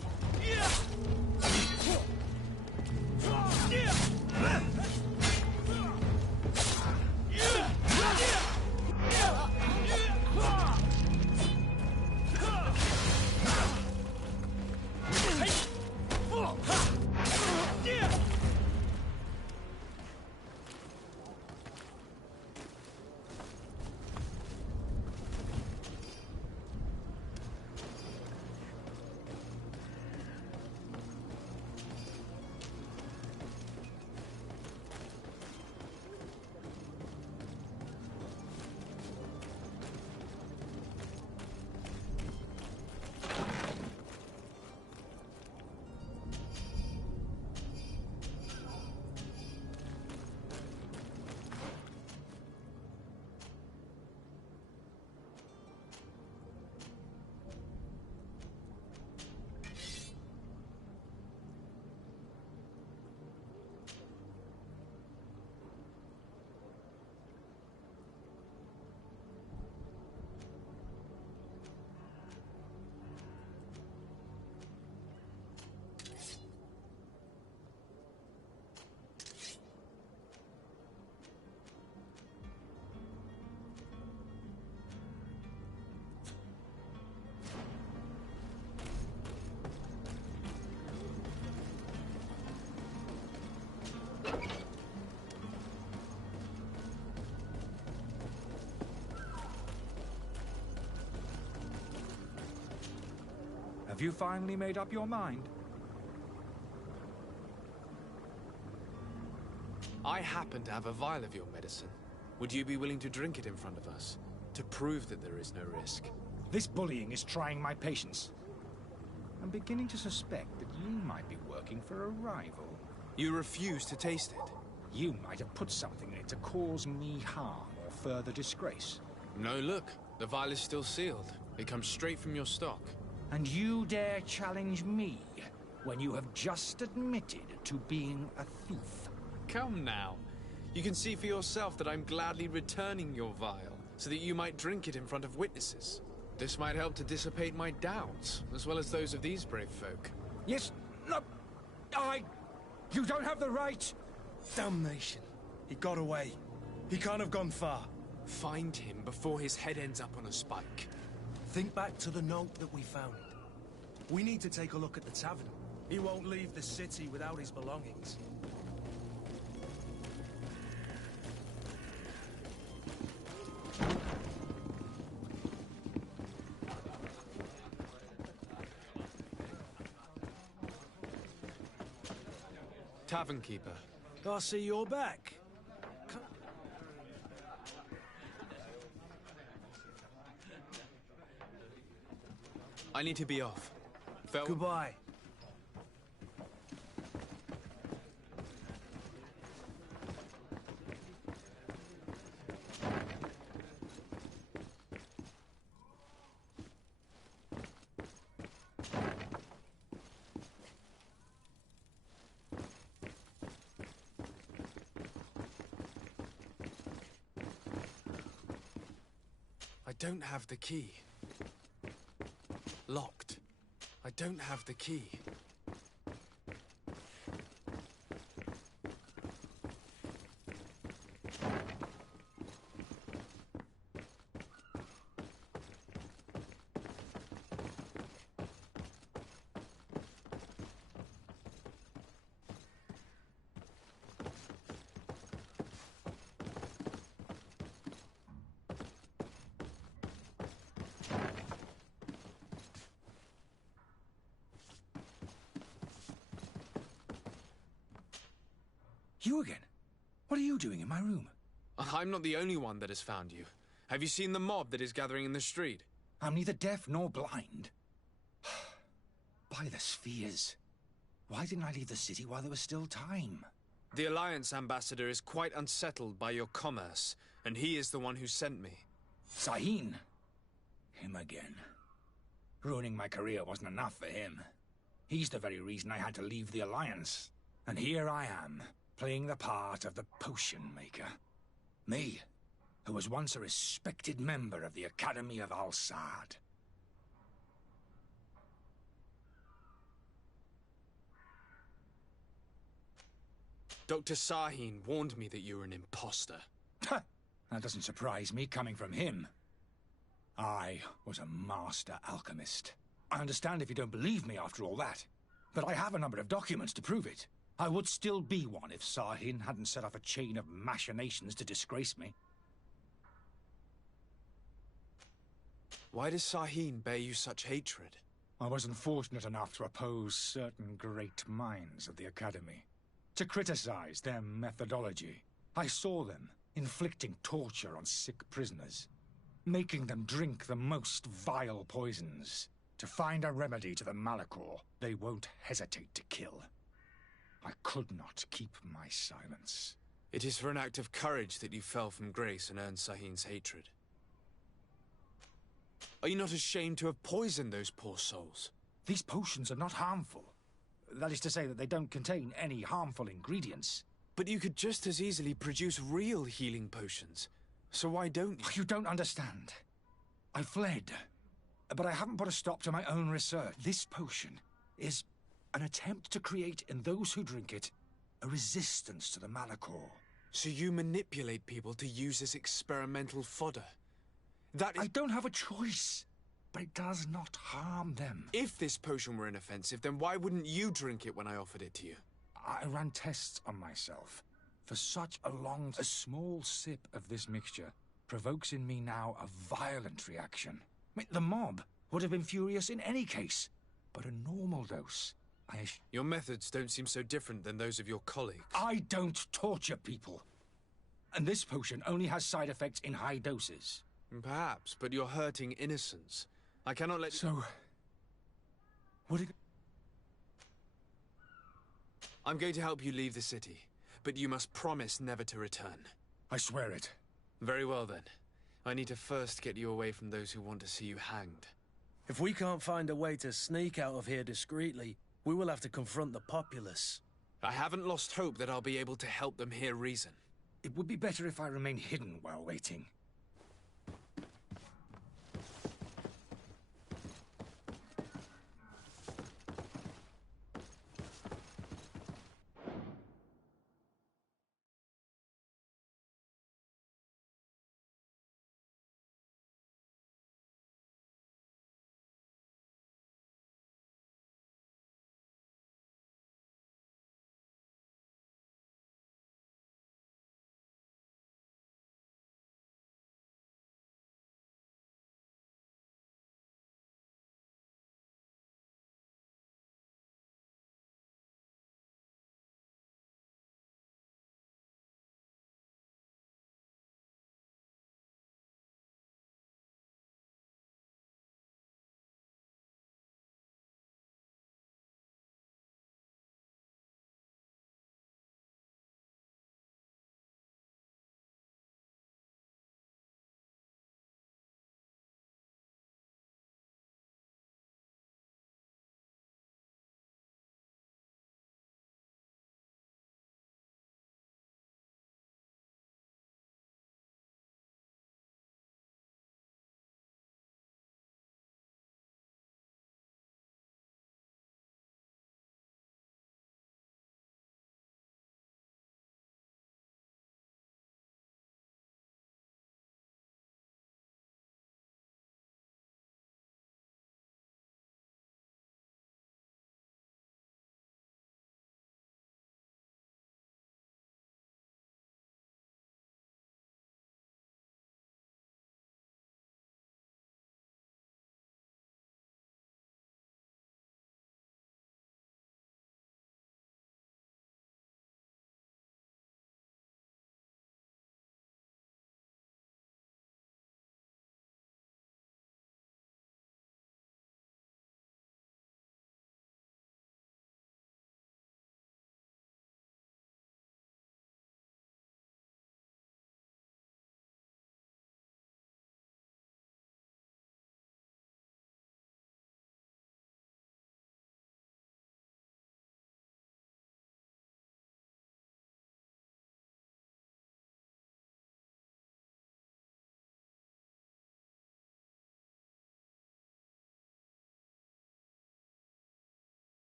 Have you finally made up your mind? I happen to have a vial of your medicine. Would you be willing to drink it in front of us, to prove that there is no risk? This bullying is trying my patience. I'm beginning to suspect that you might be working for a rival. You refuse to taste it? You might have put something in it to cause me harm or further disgrace. No, look. The vial is still sealed. It comes straight from your stock. And you dare challenge me when you have just admitted to being a thief? Come now. You can see for yourself that I'm gladly returning your vial, so that you might drink it in front of witnesses. This might help to dissipate my doubts, as well as those of these brave folk. Yes, no, you don't have the right! Damnation. He got away. He can't have gone far. Find him before his head ends up on a spike. Think back to the note that we found. We need to take a look at the tavern. He won't leave the city without his belongings. Tavern keeper. I see you're back. I need to be off. Goodbye. I don't have the key. Locked. I don't have the key. You again? What are you doing in my room? I'm not the only one that has found you. Have you seen the mob that is gathering in the street? I'm neither deaf nor blind. By the spheres. Why didn't I leave the city while there was still time? The Alliance ambassador is quite unsettled by your commerce, and he is the one who sent me. Sahin? Him again. Ruining my career wasn't enough for him. He's the very reason I had to leave the Alliance. And here I am, playing the part of the potion maker. Me, who was once a respected member of the Academy of Al-Sad. Dr. Sahin warned me that you were an imposter. That doesn't surprise me, coming from him. I was a master alchemist. I understand if you don't believe me after all that, but I have a number of documents to prove it. I would still be one if Sahin hadn't set off a chain of machinations to disgrace me. Why does Sahin bear you such hatred? I wasn't fortunate enough to oppose certain great minds of the Academy, to criticize their methodology. I saw them inflicting torture on sick prisoners, making them drink the most vile poisons. To find a remedy to the Malachor, they won't hesitate to kill. I could not keep my silence. It is for an act of courage that you fell from grace and earned Sahin's hatred. Are you not ashamed to have poisoned those poor souls? These potions are not harmful. That is to say that they don't contain any harmful ingredients. But you could just as easily produce real healing potions. So why don't you? You don't understand. I fled. But I haven't put a stop to my own research. This potion is an attempt to create in those who drink it a resistance to the Malachor. So you manipulate people to use as experimental fodder? That is... I don't have a choice, but it does not harm them. If this potion were inoffensive, then why wouldn't you drink it when I offered it to you? I ran tests on myself. For such a small sip of this mixture provokes in me now a violent reaction. I mean, the mob would have been furious in any case. but a normal dose. Your methods don't seem so different than those of your colleagues. I don't torture people. And this potion only has side effects in high doses. Perhaps, but you're hurting innocents. I cannot let... So... what... I'm going to help you leave the city, but you must promise never to return. I swear it. Very well, then. I need to first get you away from those who want to see you hanged. If we can't find a way to sneak out of here discreetly, we will have to confront the populace. I haven't lost hope that I'll be able to help them hear reason. It would be better if I remain hidden while waiting.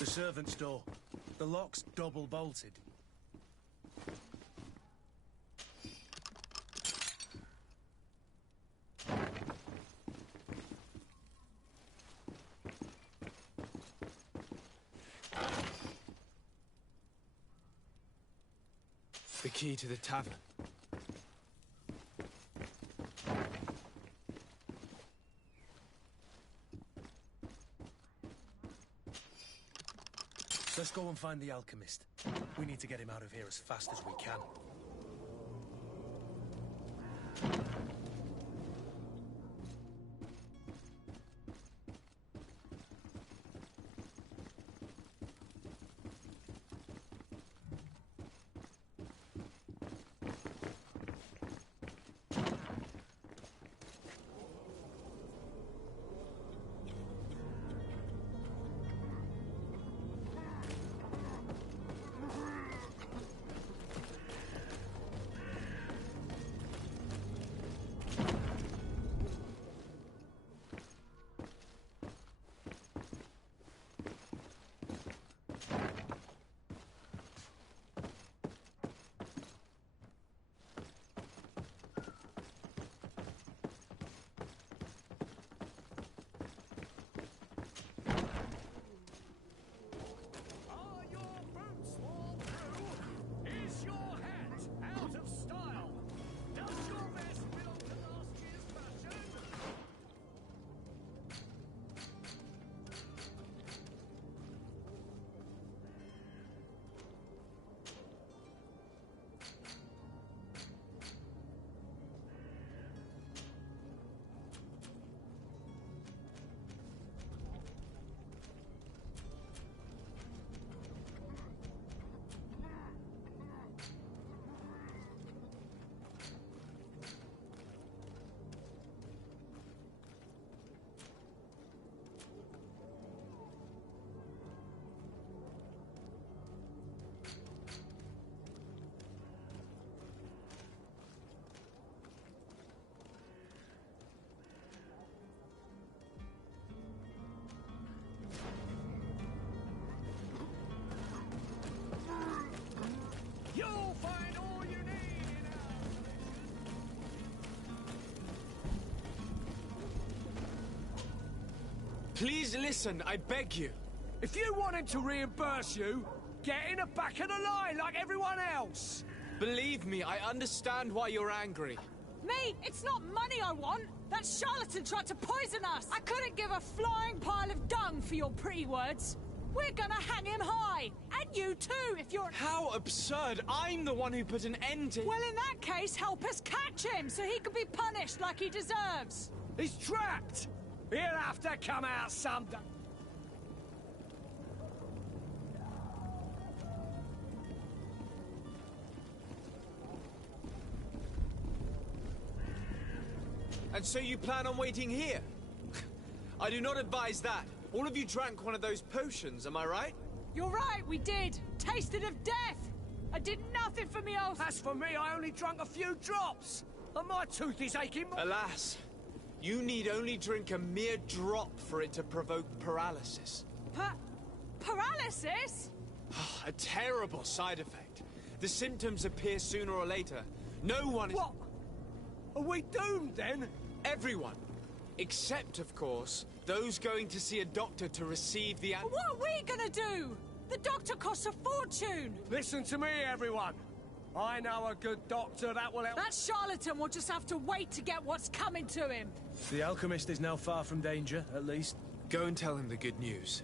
The servant's door. The lock's double bolted. The key to the tavern. Let's go and find the alchemist. We need to get him out of here as fast as we can. You'll find all you need in our Please listen, I beg you. If you want him to reimburse you, get in the back of the line like everyone else. Believe me, I understand why you're angry. Me? It's not money I want. That charlatan tried to poison us. I couldn't give a flying pile of dung for your pretty words. We're gonna hang him high. And you too, if you're... How absurd! I'm the one who put an end to... Well, in that case, help us catch him so he can be punished like he deserves. He's trapped. He'll have to come out someday. And so you plan on waiting here? I do not advise that. All of you drank one of those potions, am I right? You're right, we did. Tasted of death. I did nothing for me else. As for me, I only drank a few drops. And my tooth is aching more. Alas, you need only drink a mere drop for it to provoke paralysis. Paralysis? A terrible side effect. The symptoms appear sooner or later. No one is... What? Are we doomed, then? Everyone. Except, of course, those going to see a doctor to receive the... What are we gonna do? The doctor costs a fortune. Listen to me, everyone. I know a good doctor that will help... That charlatan will just have to wait to get what's coming to him. The alchemist is now far from danger, at least. Go and tell him the good news.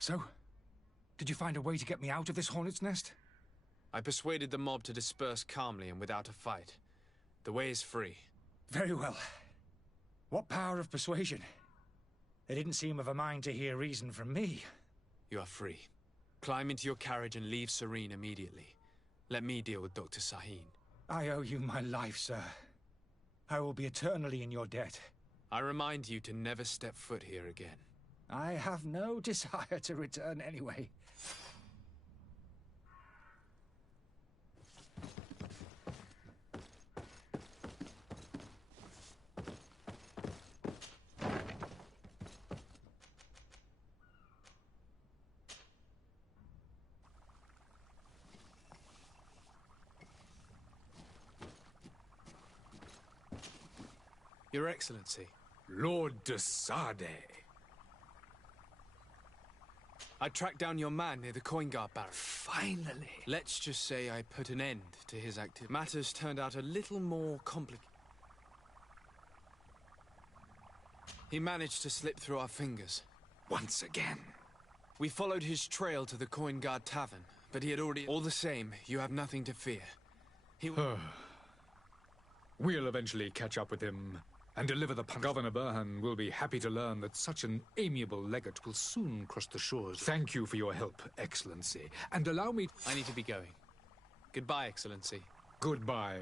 So, did you find a way to get me out of this hornet's nest? I persuaded the mob to disperse calmly and without a fight. The way is free. Very well. What power of persuasion? They didn't seem of a mind to hear reason from me. You are free. Climb into your carriage and leave Serene immediately. Let me deal with Dr. Sahin. I owe you my life, sir. I will be eternally in your debt. I remind you to never step foot here again. I have no desire to return anyway. Your Excellency. Lord de Sade. I tracked down your man near the coin guard barracks. Finally. Let's just say I put an end to his activity. Matters turned out a little more complicated. He managed to slip through our fingers. Once again. We followed his trail to the coin guard tavern, but he had already... All the same, you have nothing to fear. We'll eventually catch up with him and deliver the punch. Governor Burhan will be happy to learn that such an amiable legate will soon cross the shores. Thank you for your help, Excellency, and allow me... I need to be going. Goodbye, Excellency. Goodbye.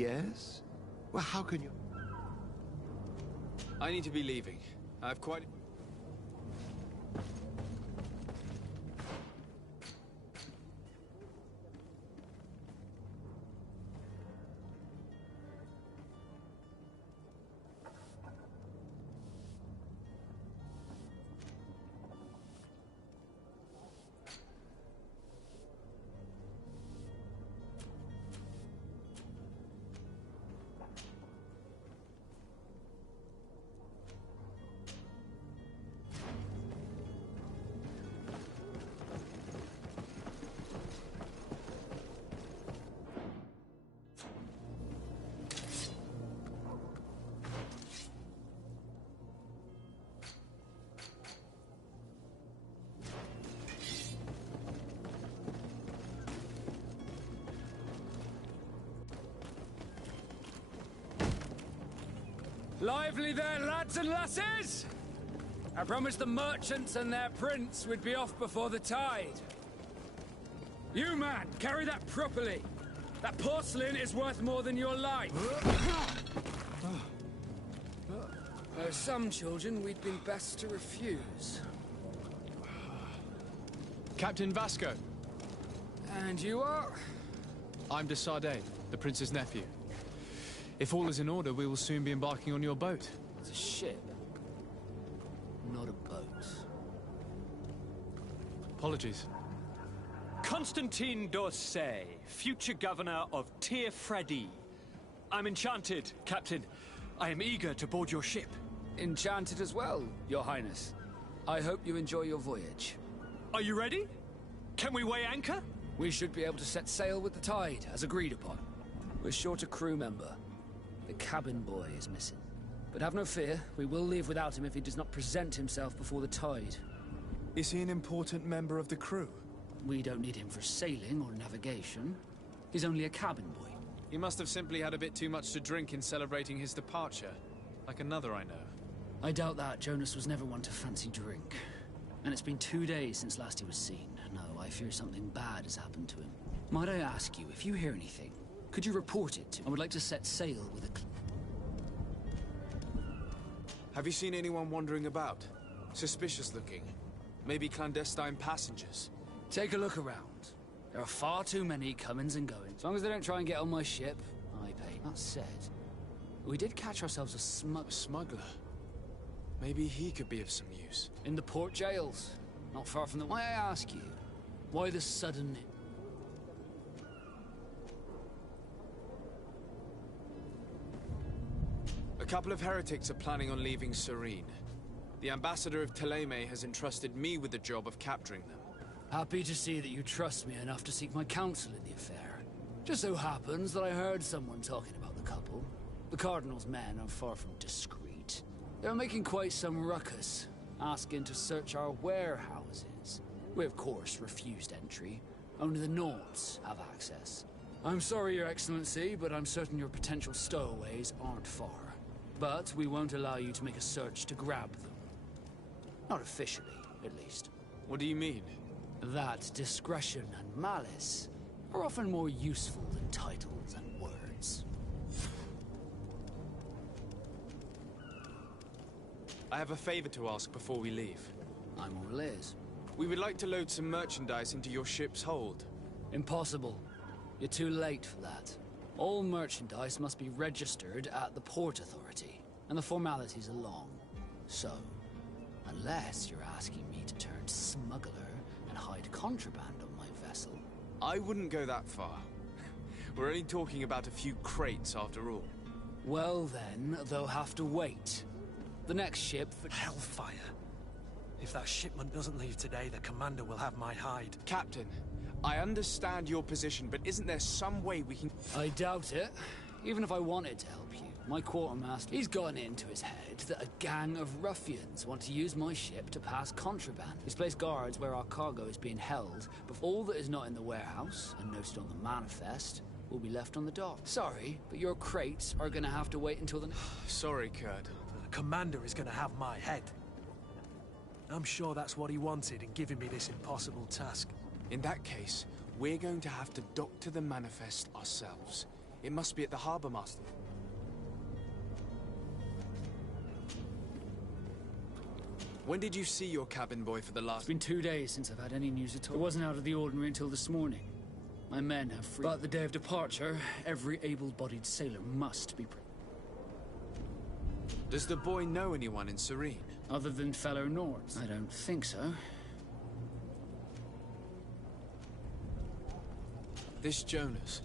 Yes? Well, how can you... I need to be leaving. I've quite... Lively there, lads and lasses! I promised the merchants and their prince we'd be off before the tide. You, man, carry that properly. That porcelain is worth more than your life. Some children we'd been best to refuse. Captain Vasco. And you are? I'm de Sardet, the prince's nephew. If all is in order, we will soon be embarking on your boat. It's a ship, not a boat. Apologies. Constantine d'Orsay, future governor of Tir-Fredi. I'm enchanted, Captain. I am eager to board your ship. Enchanted as well, Your Highness. I hope you enjoy your voyage. Are you ready? Can we weigh anchor? We should be able to set sail with the tide, as agreed upon. We're short a crew member. The cabin boy is missing. But have no fear, we will leave without him if he does not present himself before the tide. Is he an important member of the crew? We don't need him for sailing or navigation. He's only a cabin boy. He must have simply had a bit too much to drink in celebrating his departure. Like another I know. I doubt that. Jonas was never one to fancy drink. And it's been 2 days since last he was seen. No, I fear something bad has happened to him. Might I ask you, if you hear anything, could you report it to me? I would like to set sail with a... Have you seen anyone wandering about? Suspicious looking. Maybe clandestine passengers? Take a look around. There are far too many comings and goings. As long as they don't try and get on my ship, I pay. That said, we did catch ourselves a smuggler. Maybe he could be of some use. In the port jails, not far from the... Why I ask you, why the sudden... A couple of heretics are planning on leaving Serene. The ambassador of Thélème has entrusted me with the job of capturing them. Happy to see that you trust me enough to seek my counsel in the affair. Just so happens that I heard someone talking about the couple. The Cardinal's men are far from discreet. They're making quite some ruckus, asking to search our warehouses. We, of course, refused entry. Only the Nords have access. I'm sorry, Your Excellency, but I'm certain your potential stowaways aren't far. But we won't allow you to make a search to grab them. Not officially, at least. What do you mean? That discretion and malice are often more useful than titles and words. I have a favor to ask before we leave. I'm all ears. We would like to load some merchandise into your ship's hold. Impossible. You're too late for that. All merchandise must be registered at the Port Authority, and the formalities are long. So, unless you're asking me to turn smuggler and hide contraband on my vessel... I wouldn't go that far. We're only talking about a few crates after all. Well then, they'll have to wait. The next ship for... Hellfire. If that shipment doesn't leave today, the commander will have my hide. Captain, I understand your position, but isn't there some way we can... I doubt it. Even if I wanted to help you, my quartermaster, he's gotten it into his head that a gang of ruffians want to use my ship to pass contraband. He's placed guards where our cargo is being held, but all that is not in the warehouse, and noted on the manifest, will be left on the dock. Sorry, but your crates are gonna have to wait until the... Sorry, Kurt. The commander is gonna have my head. I'm sure that's what he wanted in giving me this impossible task. In that case, we're going to have to doctor the manifest ourselves. It must be at the Harbour Master. When did you see your cabin boy for the last... It's been 2 days since I've had any news at all. It wasn't out of the ordinary until this morning. My men have free. But the day of departure, every able-bodied sailor must be present. Does the boy know anyone in Serene? Other than fellow Nords? I don't think so. This Jonas,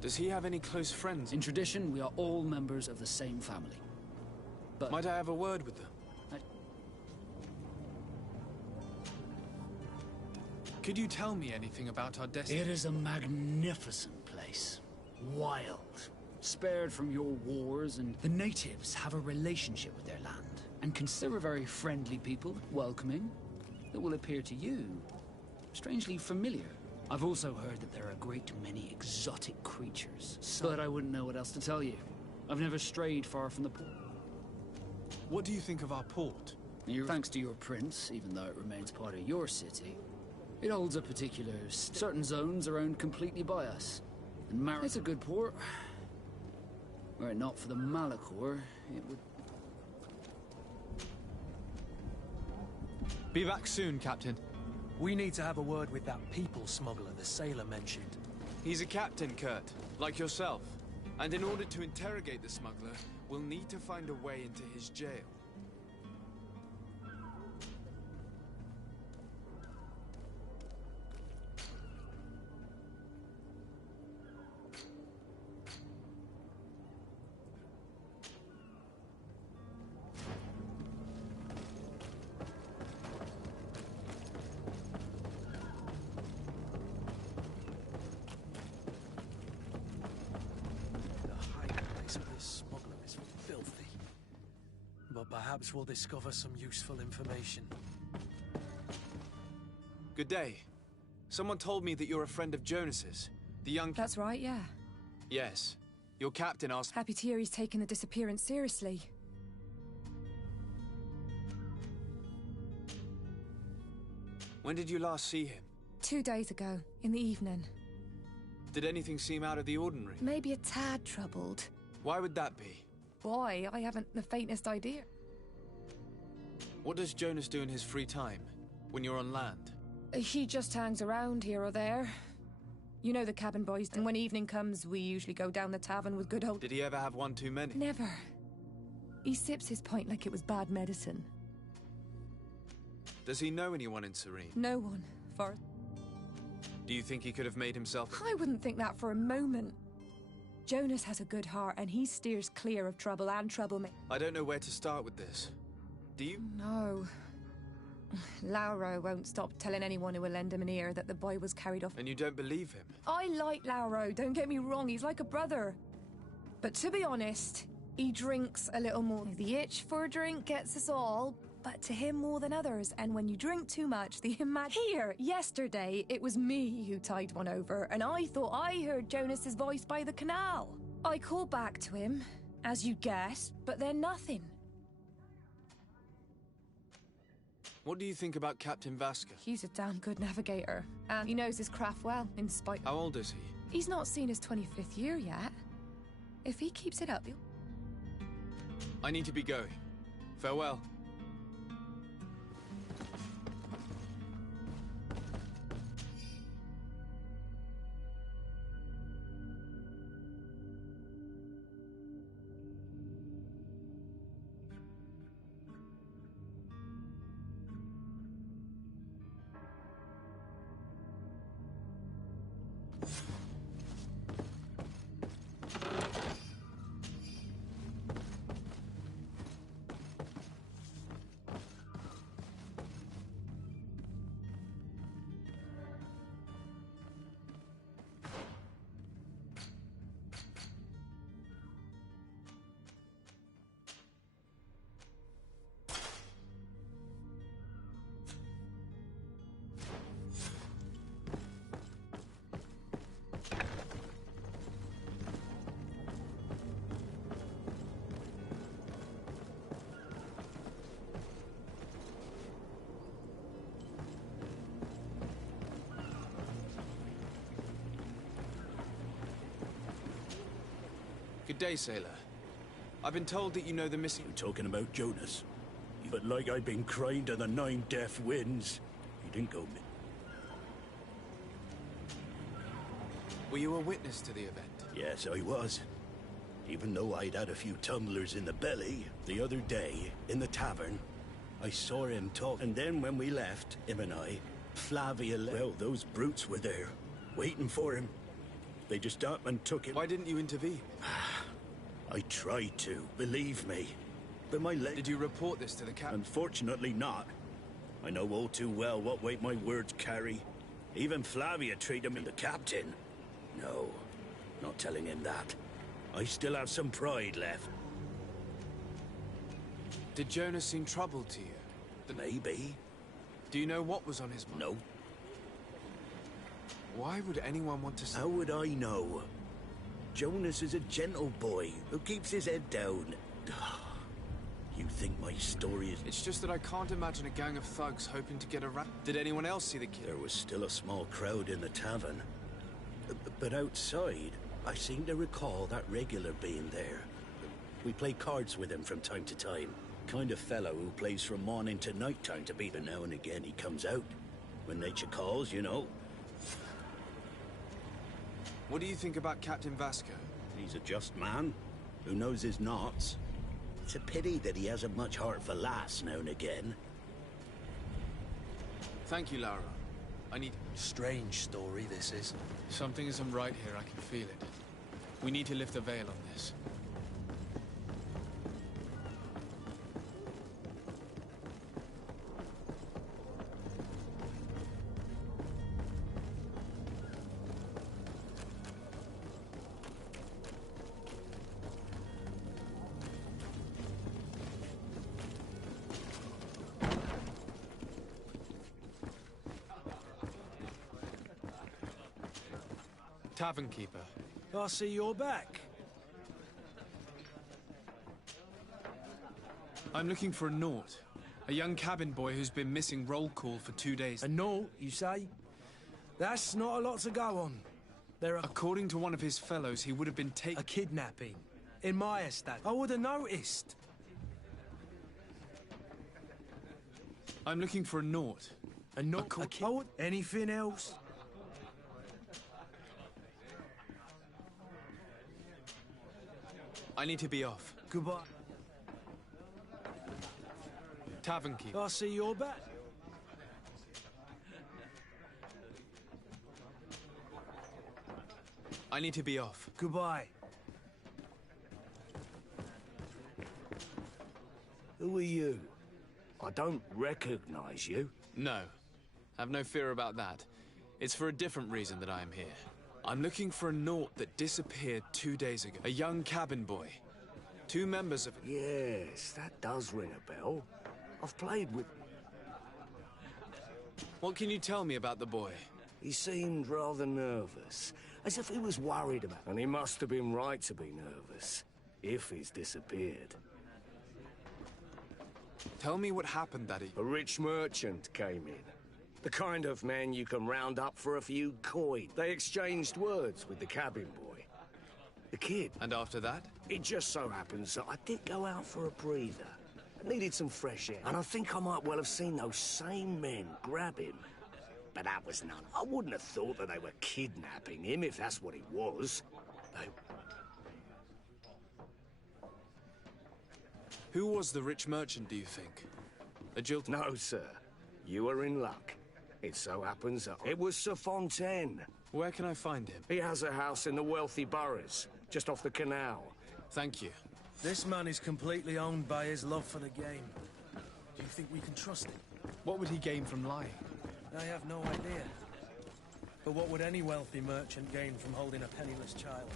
does he have any close friends? In tradition, we are all members of the same family. But... Might I have a word with them? Could you tell me anything about our destiny? It is a magnificent place. Wild. Spared from your wars, and the natives have a relationship with their land. And consider a very friendly people, welcoming, that will appear to you strangely familiar. I've also heard that there are a great many exotic creatures. But I wouldn't know what else to tell you. I've never strayed far from the port. What do you think of our port? Thanks to your prince, even though it remains part of your city, it holds a particular... Certain zones are owned completely by us. And it's a good port. Were it not for the Malachor, it would... Be back soon, Captain. We need to have a word with that people smuggler the sailor mentioned. He's a captain, Kurt, like yourself. And in order to interrogate the smuggler, we'll need to find a way into his jail. Perhaps we'll discover some useful information. Good day. Someone told me that you're a friend of Jonas's. The young... That's right, yeah. Yes. Your captain asked... Happy to hear he's taken the disappearance seriously. When did you last see him? 2 days ago, in the evening. Did anything seem out of the ordinary? Maybe a tad troubled. Why would that be? Boy, I haven't the faintest idea. What does Jonas do in his free time, when you're on land? He just hangs around here or there. You know the cabin boys, and when evening comes, we usually go down the tavern with good old... Did he ever have one too many? Never. He sips his pint like it was bad medicine. Does he know anyone in Serene? No one, for... Do you think he could have made himself... I wouldn't think that for a moment. Jonas has a good heart, and he steers clear of trouble and troublemakers. I don't know where to start with this. Do you? No. Lauro won't stop telling anyone who will lend him an ear that the boy was carried off. And you don't believe him? I like Lauro, don't get me wrong, he's like a brother. But to be honest, he drinks a little more. The itch for a drink gets us all, but to him more than others. And when you drink too much, the Here, yesterday, it was me who tied one over, and I thought I heard Jonas's voice by the canal. I called back to him, as you guessed, but then nothing. What do you think about Captain Vasca? He's a damn good navigator, and he knows his craft well, in spite... How old is he? He's not seen his 25th year yet. If he keeps it up, he'll... I need to be going. Farewell. Good day, sailor. I've been told that you know the missing... You talking about Jonas? But like I've been crying to the 9 deaf winds, he didn't go... Were you a witness to the event? Yes, I was. Even though I'd had a few tumblers in the belly, the other day, in the tavern, I saw him talk. And then when we left, him and I, Flavia... Well, those brutes were there, waiting for him. They just up and took him. Why didn't you intervene? I tried to, believe me. But my leg... Did you report this to the captain? Unfortunately not. I know all too well what weight my words carry. Even Flavia treated me the captain. No, not telling him that. I still have some pride left. Did Jonas seem troubled to you? Maybe. Do you know what was on his mind? No. Why would anyone want to... How would I know? Jonas is a gentle boy who keeps his head down. You think my story is... It's just that I can't imagine a gang of thugs hoping to get around. Did anyone else see the kid? There was still a small crowd in the tavern. But outside, I seem to recall that regular being there. We play cards with him from time to time. Kind of fellow who plays from morning to night time to beat, but now and again he comes out. When nature calls, you know. What do you think about Captain Vasco? He's a just man who knows his knots. It's a pity that he hasn't much heart for laughs now and again. Thank you, Lara. I need... Strange story, this is. Something isn't right here, I can feel it. We need to lift the veil on this. Tavern keeper. I see you're back. I'm looking for a Naut. A young cabin boy who's been missing roll call for 2 days. A Naut, you say? That's not a lot to go on. According to one of his fellows, he would have been taken... A kidnapping. In my estate. I would have noticed. I'm looking for a Naut. A Naut? Anything else? I need to be off. Goodbye. Tavern keeper. I see you're back. I need to be off. Goodbye. Who are you? I don't recognize you. No. Have no fear about that. It's for a different reason that I am here. I'm looking for a Naut that disappeared 2 days ago. A young cabin boy. 2 members of... Yes, that does ring a bell. I've played with... What can you tell me about the boy? He seemed rather nervous, as if he was worried about... And he must have been right to be nervous, if he's disappeared. Tell me what happened, Daddy. A rich merchant came in. The kind of man you can round up for a few coin. They exchanged words with the cabin boy. The kid. And after that? It just so happens that I did go out for a breather. I needed some fresh air. And I think I might well have seen those same men grab him. But that was none. I wouldn't have thought that they were kidnapping him, if that's what it was. They... Who was the rich merchant, do you think? A jilt... No, sir. You are in luck. It so happens that it was Sir Fontaine. Where can I find him? He has a house in the wealthy boroughs, just off the canal. Thank you. This man is completely owned by his love for the game. Do you think we can trust him? What would he gain from lying? I have no idea. But what would any wealthy merchant gain from holding a penniless child?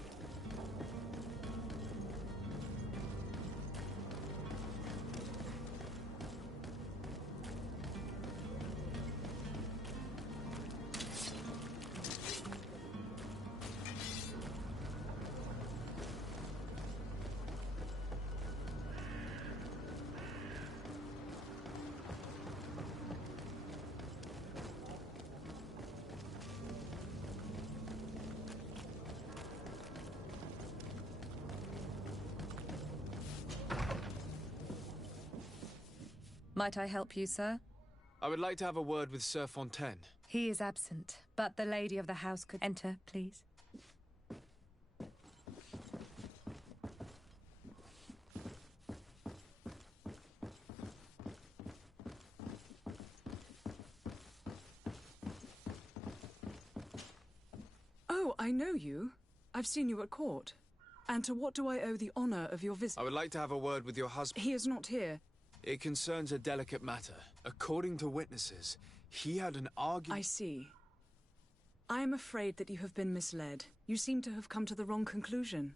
Might I help you, sir? I would like to have a word with Sir Fontaine. He is absent, but the lady of the house could enter, please. Oh, I know you. I've seen you at court. And to what do I owe the honor of your visit? I would like to have a word with your husband. He is not here. It concerns a delicate matter. According to witnesses, he had an argument... I see. I am afraid that you have been misled. You seem to have come to the wrong conclusion.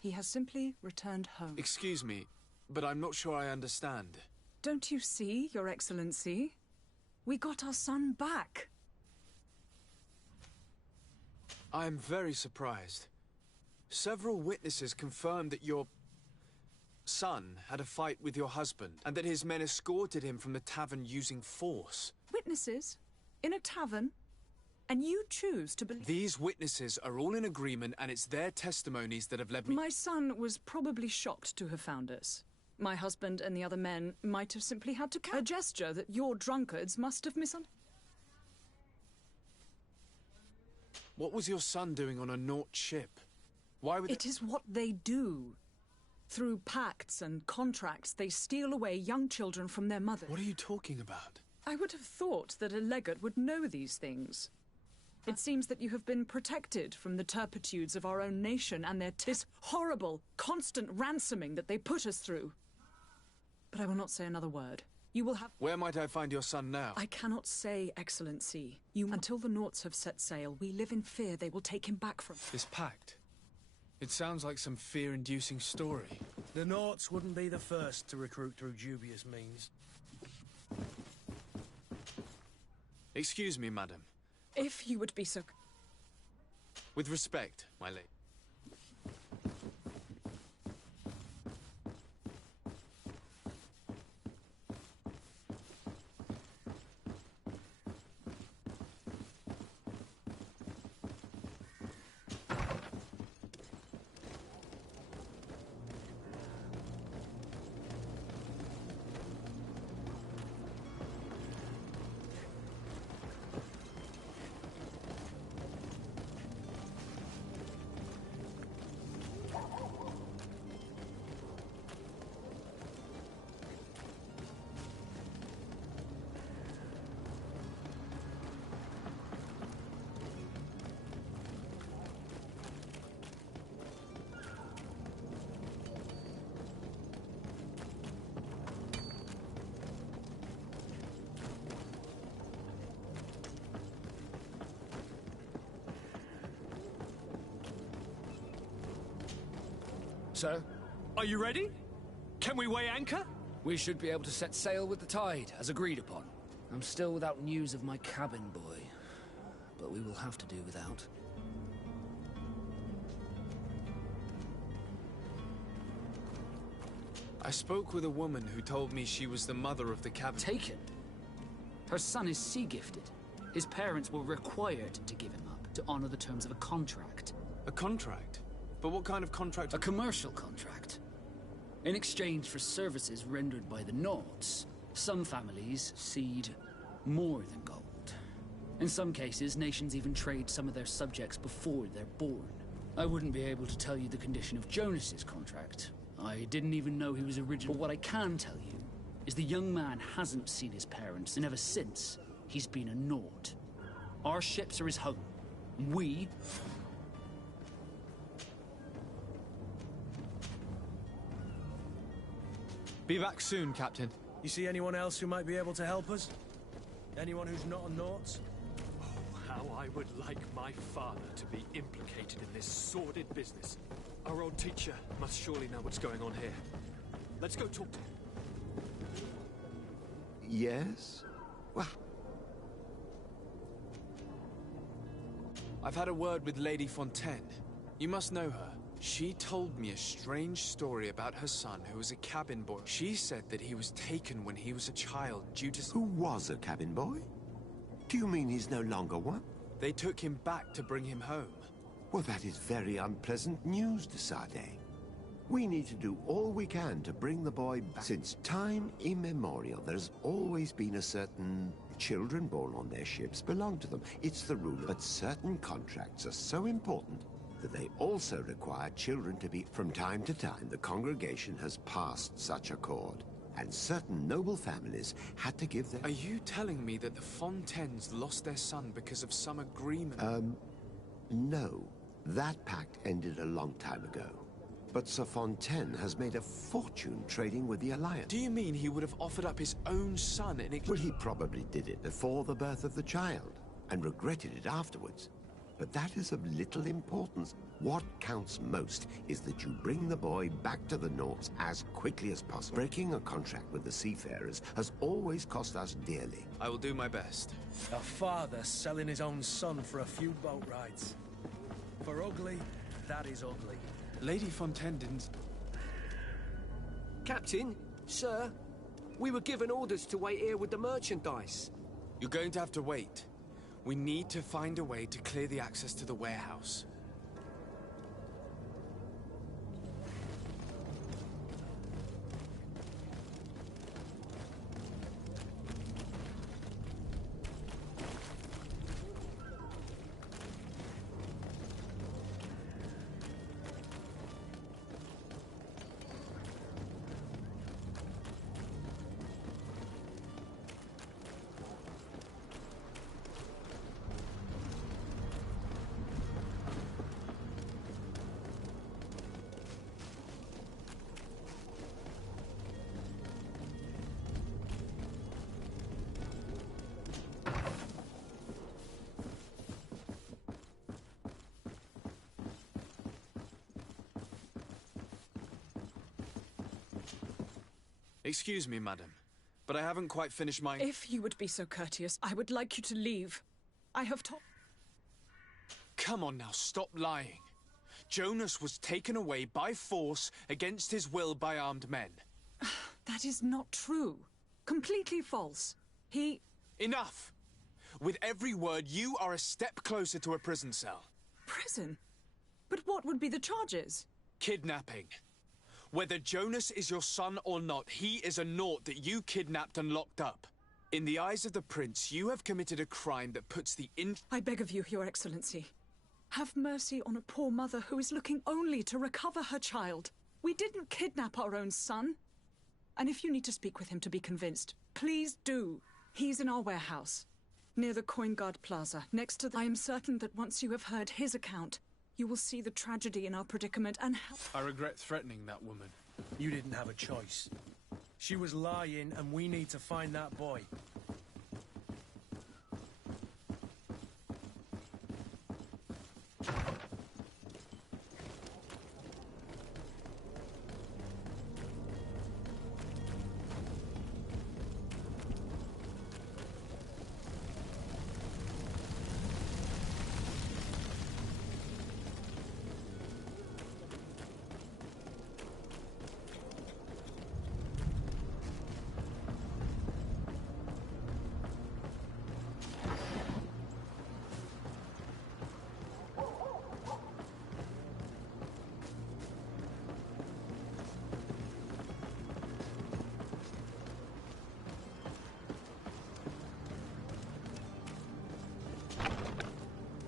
He has simply returned home. Excuse me, but I'm not sure I understand. Don't you see, Your Excellency? We got our son back. I am very surprised. Several witnesses confirmed that your son had a fight with your husband, and that his men escorted him from the tavern using force. Witnesses? In a tavern? And you choose to believe... These witnesses are all in agreement, and it's their testimonies that have led me... My son was probably shocked to have found us. My husband and the other men might have simply had to a gesture that your drunkards must have misunderstood. What was your son doing on a Naut ship? Why would... It is what they do. Through pacts and contracts, they steal away young children from their mothers. What are you talking about? I would have thought that a legate would know these things. It seems that you have been protected from the turpitudes of our own nation and this horrible, constant ransoming that they put us through. But I will not say another word. You will have... Where might I find your son now? I cannot say, Excellency. Until the Nauts have set sail, we live in fear they will take him back from... This pact? It sounds like some fear-inducing story. The Nauts wouldn't be the first to recruit through dubious means. Excuse me, madam. If you would be so... With respect, my lady. Sir? Are you ready? Can we weigh anchor? We should be able to set sail with the tide, as agreed upon. I'm still without news of my cabin boy, but we will have to do without. I spoke with a woman who told me she was the mother of the cabin... Taken? Her son is sea-gifted. His parents were required to give him up, to honor the terms of a contract. A contract? But what kind of contract? A commercial contract. In exchange for services rendered by the Nauts, some families cede more than gold. In some cases, nations even trade some of their subjects before they're born. I wouldn't be able to tell you the condition of Jonas's contract. I didn't even know he was original. But what I can tell you is the young man hasn't seen his parents, and ever since, he's been a Naut. Our ships are his home. We... Be back soon, Captain. You see anyone else who might be able to help us? Anyone who's not a Naut? Oh, how I would like my father to be implicated in this sordid business. Our old teacher must surely know what's going on here. Let's go talk to him. Yes? Well... I've had a word with Lady Fontaine. You must know her. She told me a strange story about her son who was a cabin boy. She said that he was taken when he was a child due to... Who was a cabin boy? Do you mean he's no longer one? They took him back to bring him home. Well, that is very unpleasant news, de Sade. We need to do all we can to bring the boy back. Since time immemorial, there's always been a certain... Children born on their ships belong to them. It's the rule. But certain contracts are so important that they also require children to be... From time to time, the congregation has passed such accord, and certain noble families had to give their... Are you telling me that the Fontaines lost their son because of some agreement? No. That pact ended a long time ago. But Sir Fontaine has made a fortune trading with the Alliance. Do you mean he would have offered up his own son in exchange? Well, he probably did it before the birth of the child, and regretted it afterwards. But that is of little importance. What counts most is that you bring the boy back to the North as quickly as possible. Breaking a contract with the seafarers has always cost us dearly. I will do my best. A father selling his own son for a few boat rides. For ugly, that is ugly. Lady Fontaine didn't... Captain, sir, we were given orders to wait here with the merchandise. You're going to have to wait. We need to find a way to clear the access to the warehouse. Excuse me, madam, but I haven't quite finished my... If you would be so courteous, I would like you to leave. I have told... Come on now, stop lying. Jonas was taken away by force against his will by armed men. That is not true. Completely false. He... Enough! With every word, you are a step closer to a prison cell. Prison? But what would be the charges? Kidnapping. Whether Jonas is your son or not, he is a naught that you kidnapped and locked up. In the eyes of the prince, you have committed a crime that puts the I beg of you, Your Excellency. Have mercy on a poor mother who is looking only to recover her child. We didn't kidnap our own son. And if you need to speak with him to be convinced, please do. He's in our warehouse, near the Coin Guard Plaza, next to the... I am certain that once you have heard his account, you will see the tragedy in our predicament and how... I regret threatening that woman. You didn't have a choice. She was lying, and we need to find that boy.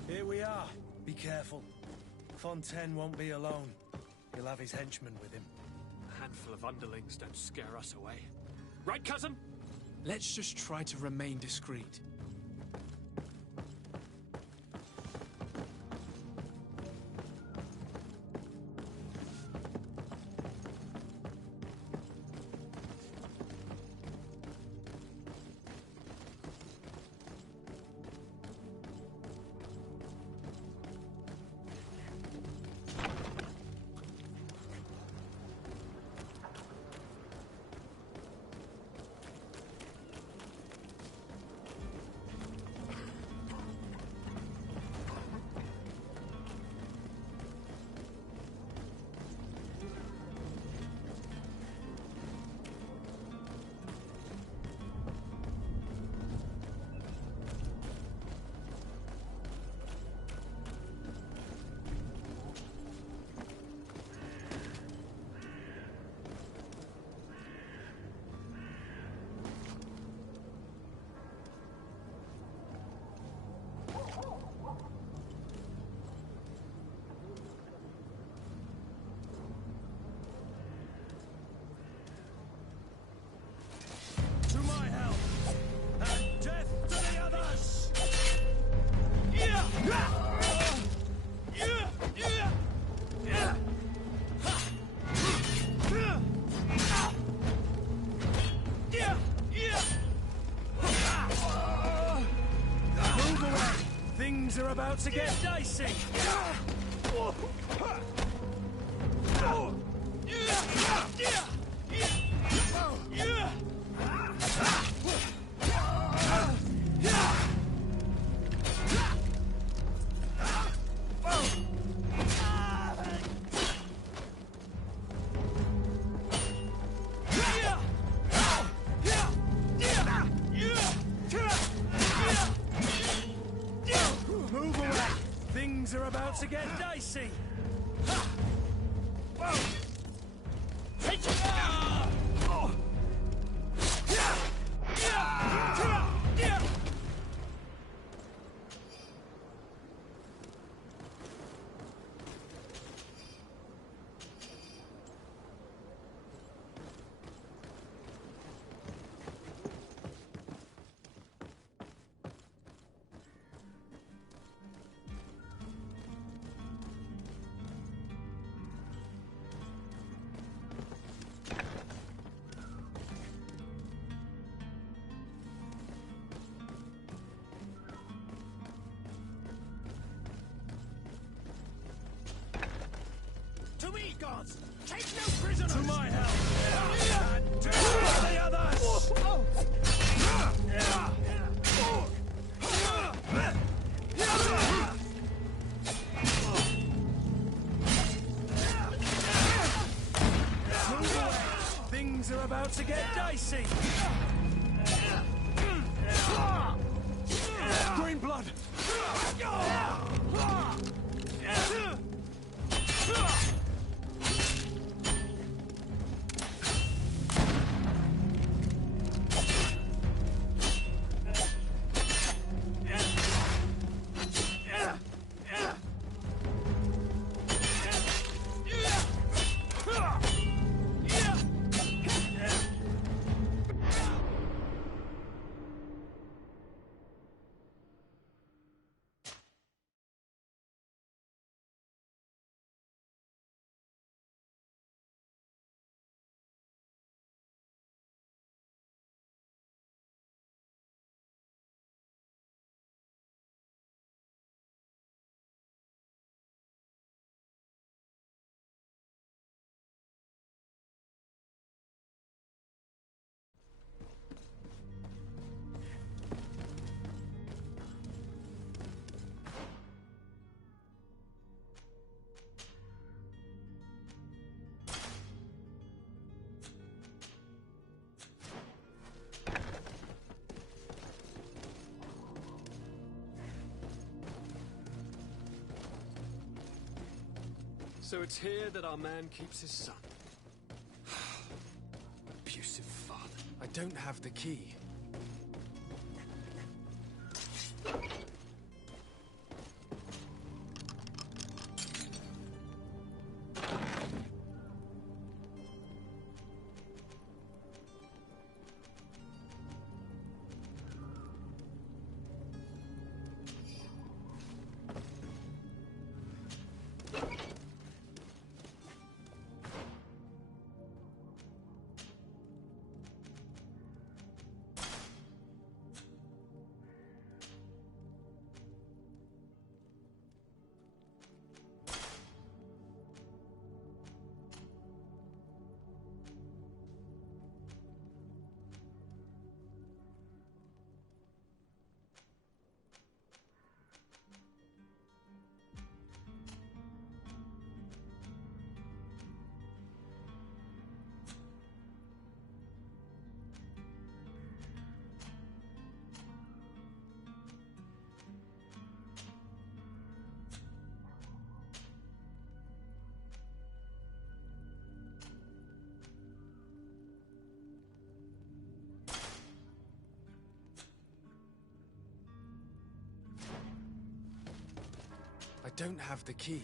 Here we are. Be careful. Fontaine won't be alone. He'll have his henchmen with him. A handful of underlings don't scare us away. Right, cousin? Let's just try to remain discreet. about to get dicey! Move away! Things are about to get dicey! To me, gods! Take no prisoners! To my help! And to the others! Move away! Things are about to get dicey! Green blood! So it's here that our man keeps his son. Abusive father. I don't have the key. I don't have the key.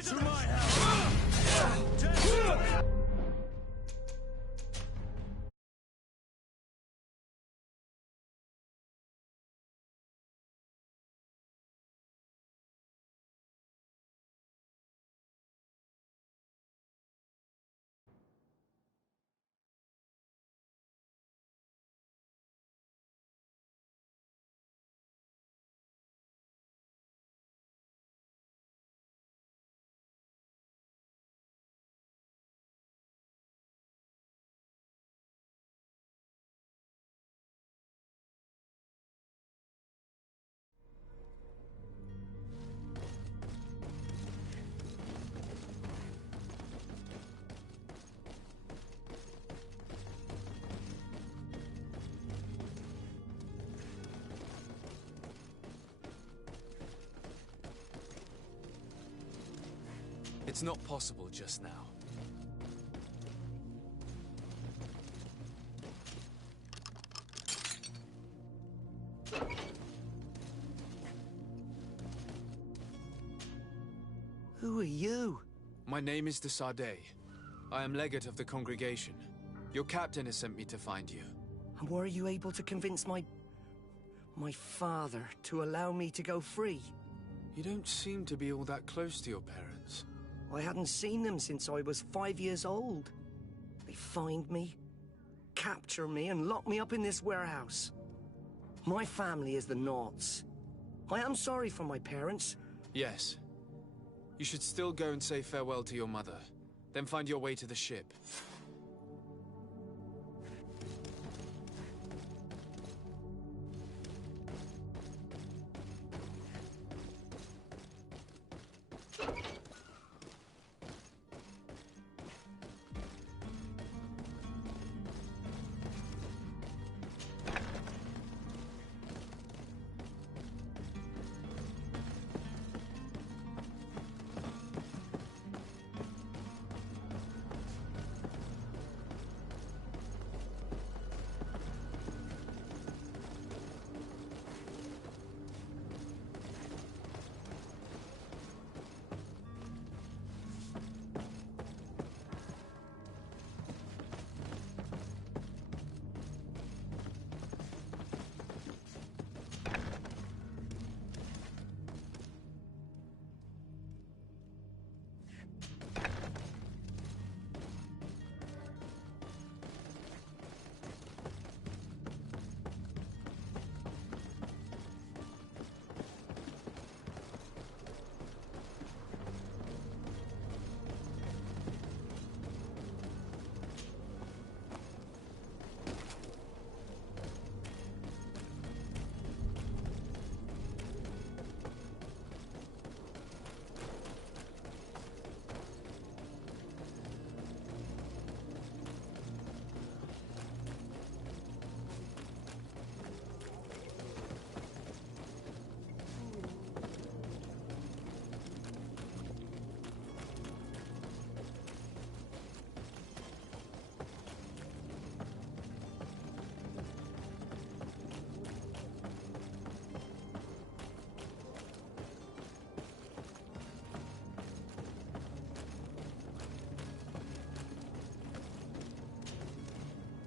To my help! It's not possible just now. Who are you? My name is de Sardet. I am legate of the congregation. Your captain has sent me to find you. And were you able to convince my father to allow me to go free? You don't seem to be all that close to your parents. I hadn't seen them since I was 5 years old. They find me, capture me, and lock me up in this warehouse. My family is the Naughts. I am sorry for my parents. Yes. You should still go and say farewell to your mother. Then find your way to the ship.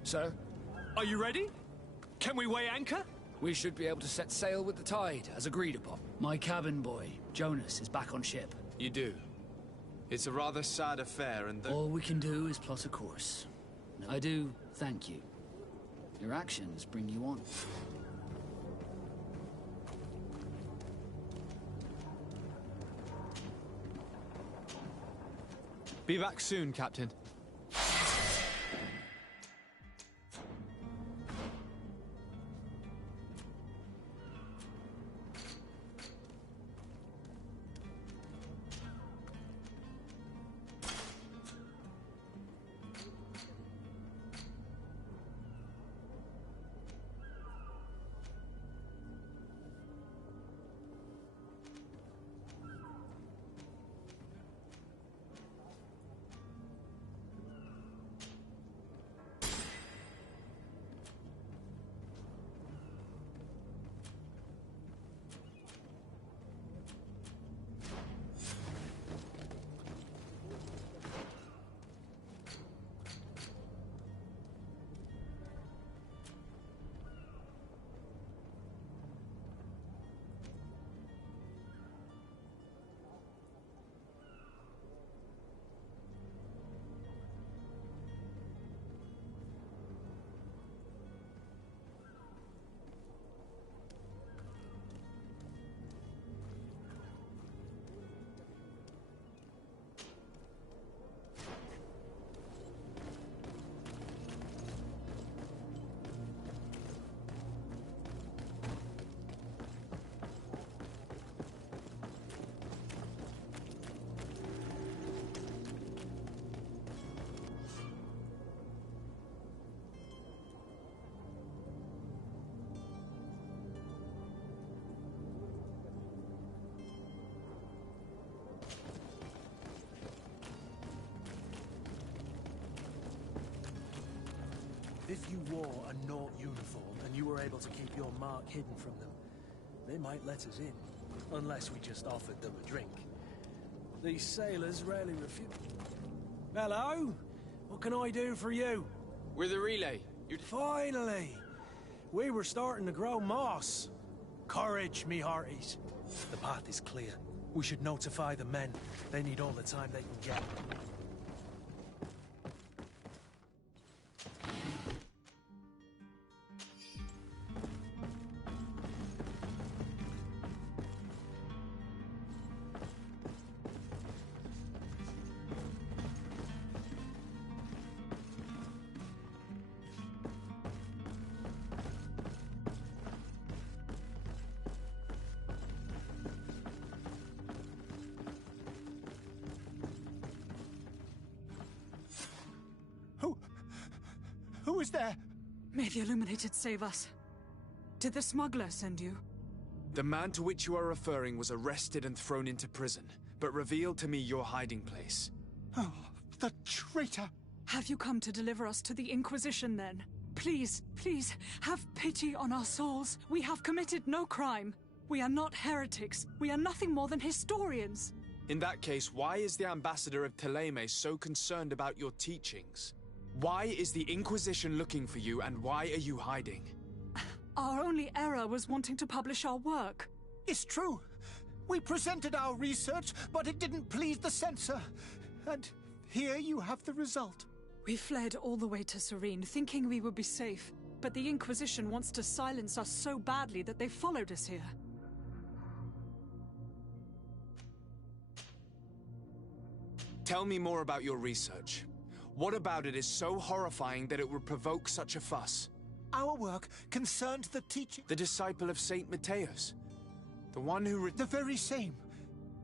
Sir? Are you ready? Can we weigh anchor? We should be able to set sail with the tide, as agreed upon. My cabin boy, Jonas, is back on ship. You do. It's a rather sad affair, and all we can do is plot a course. I do thank you. Your actions bring you on. Be back soon, Captain. If you wore a Naught uniform and you were able to keep your mark hidden from them, they might let us in. Unless we just offered them a drink. These sailors rarely refuse. Hello? What can I do for you? We're the relay. Finally! We were starting to grow moss. Courage, me hearties. The path is clear. We should notify the men. They need all the time they can get. Who is there? May the Illuminated save us. Did the smuggler send you? The man to which you are referring was arrested and thrown into prison, but revealed to me your hiding place. Oh, the traitor! Have you come to deliver us to the Inquisition, then? Please, please, have pity on our souls. We have committed no crime. We are not heretics. We are nothing more than historians. In that case, why is the ambassador of Thélème so concerned about your teachings? Why is the Inquisition looking for you, and why are you hiding? Our only error was wanting to publish our work. It's true. We presented our research, but it didn't please the censor. And here you have the result. We fled all the way to Serene, thinking we would be safe. But the Inquisition wants to silence us so badly that they followed us here. Tell me more about your research. What about it is so horrifying that it would provoke such a fuss? Our work concerned the teaching... The disciple of Saint Matthias. The one who... The very same.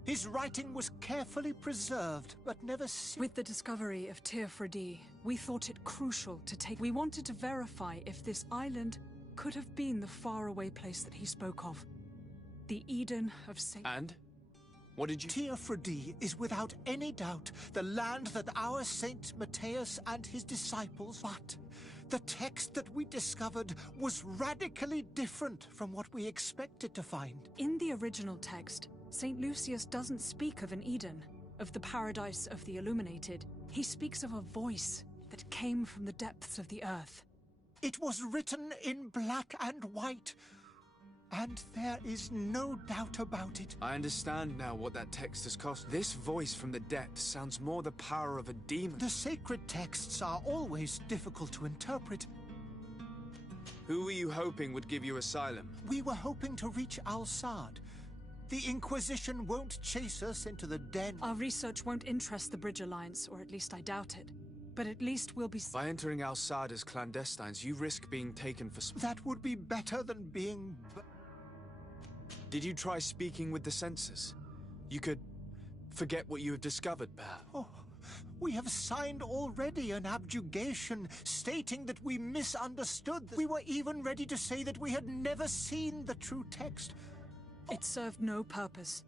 His writing was carefully preserved, but never seen. With the discovery of Teofredi, we thought it crucial to take... We wanted to verify if this island could have been the faraway place that he spoke of. The Eden of Saint... And? What did you... Teofredi is without any doubt the land that our Saint Matthias and his disciples... But the text that we discovered was radically different from what we expected to find. In the original text, St. Lucius doesn't speak of an Eden, of the paradise of the Illuminated. He speaks of a voice that came from the depths of the earth. It was written in black and white. And there is no doubt about it. I understand now what that text has cost. This voice from the depths sounds more the power of a demon. The sacred texts are always difficult to interpret. Who were you hoping would give you asylum? We were hoping to reach Al-Sad. The Inquisition won't chase us into the den. Our research won't interest the Bridge Alliance, or at least I doubt it. But at least we'll be... By entering Al-Sad as clandestines, you risk being taken for... That would be better than being... Did you try speaking with the censors? You could forget what you have discovered, perhaps. Oh, we have signed already an abjugation stating that we misunderstood. We were even ready to say that we had never seen the true text. It served no purpose.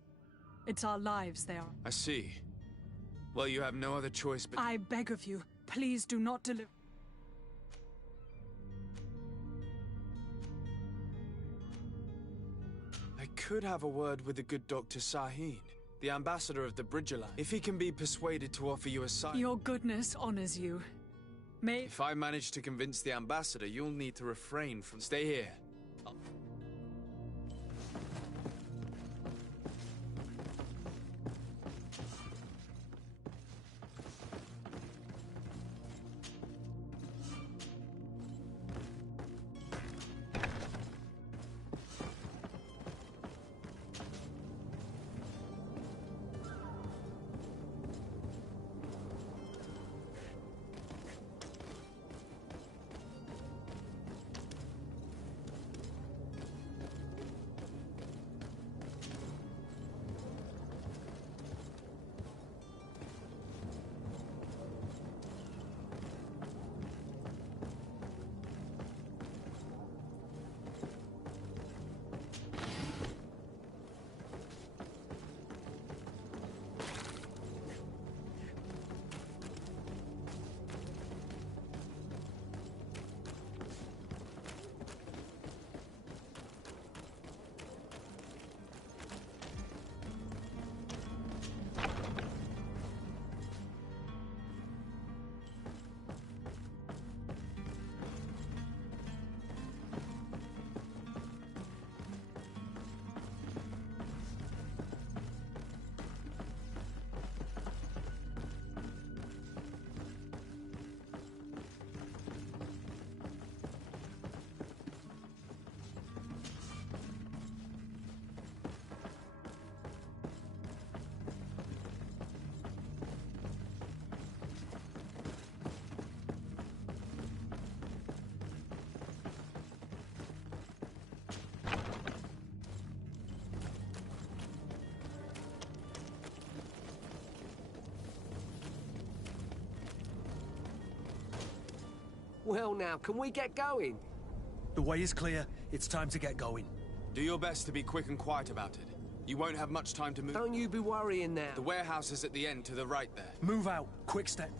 It's our lives they are. I see. Well, you have no other choice but... I beg of you, please do not deliver... I could have a word with the good Dr. Sahin, the ambassador of the Bridge Alliance, if he can be persuaded to offer you asylum. Your goodness honors you. If I manage to convince the ambassador, you'll need to refrain from... Stay here. Well now, can we get going? The way is clear. It's time to get going. Do your best to be quick and quiet about it. You won't have much time to move. Don't you be worrying now. The warehouse is at the end to the right there. Move out. Quick step.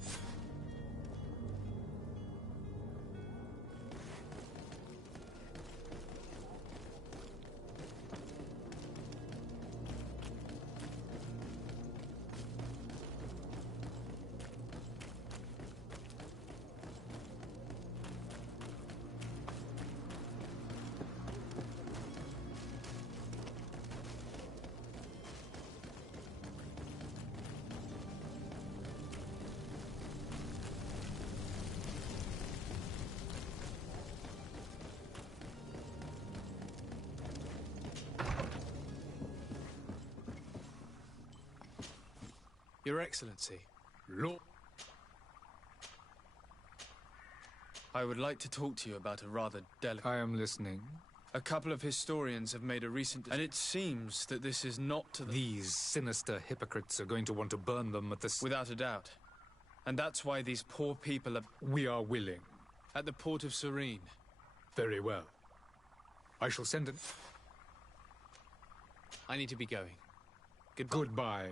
Your Excellency. Lord. I would like to talk to you about a rather delicate... I am listening. A couple of historians have made a recent... And it seems that this is not to the... These sinister hypocrites are going to want to burn them at the... Without a doubt. And that's why these poor people are... We are willing. At the port of Serene. Very well. I shall send it... I need to be going. Goodbye.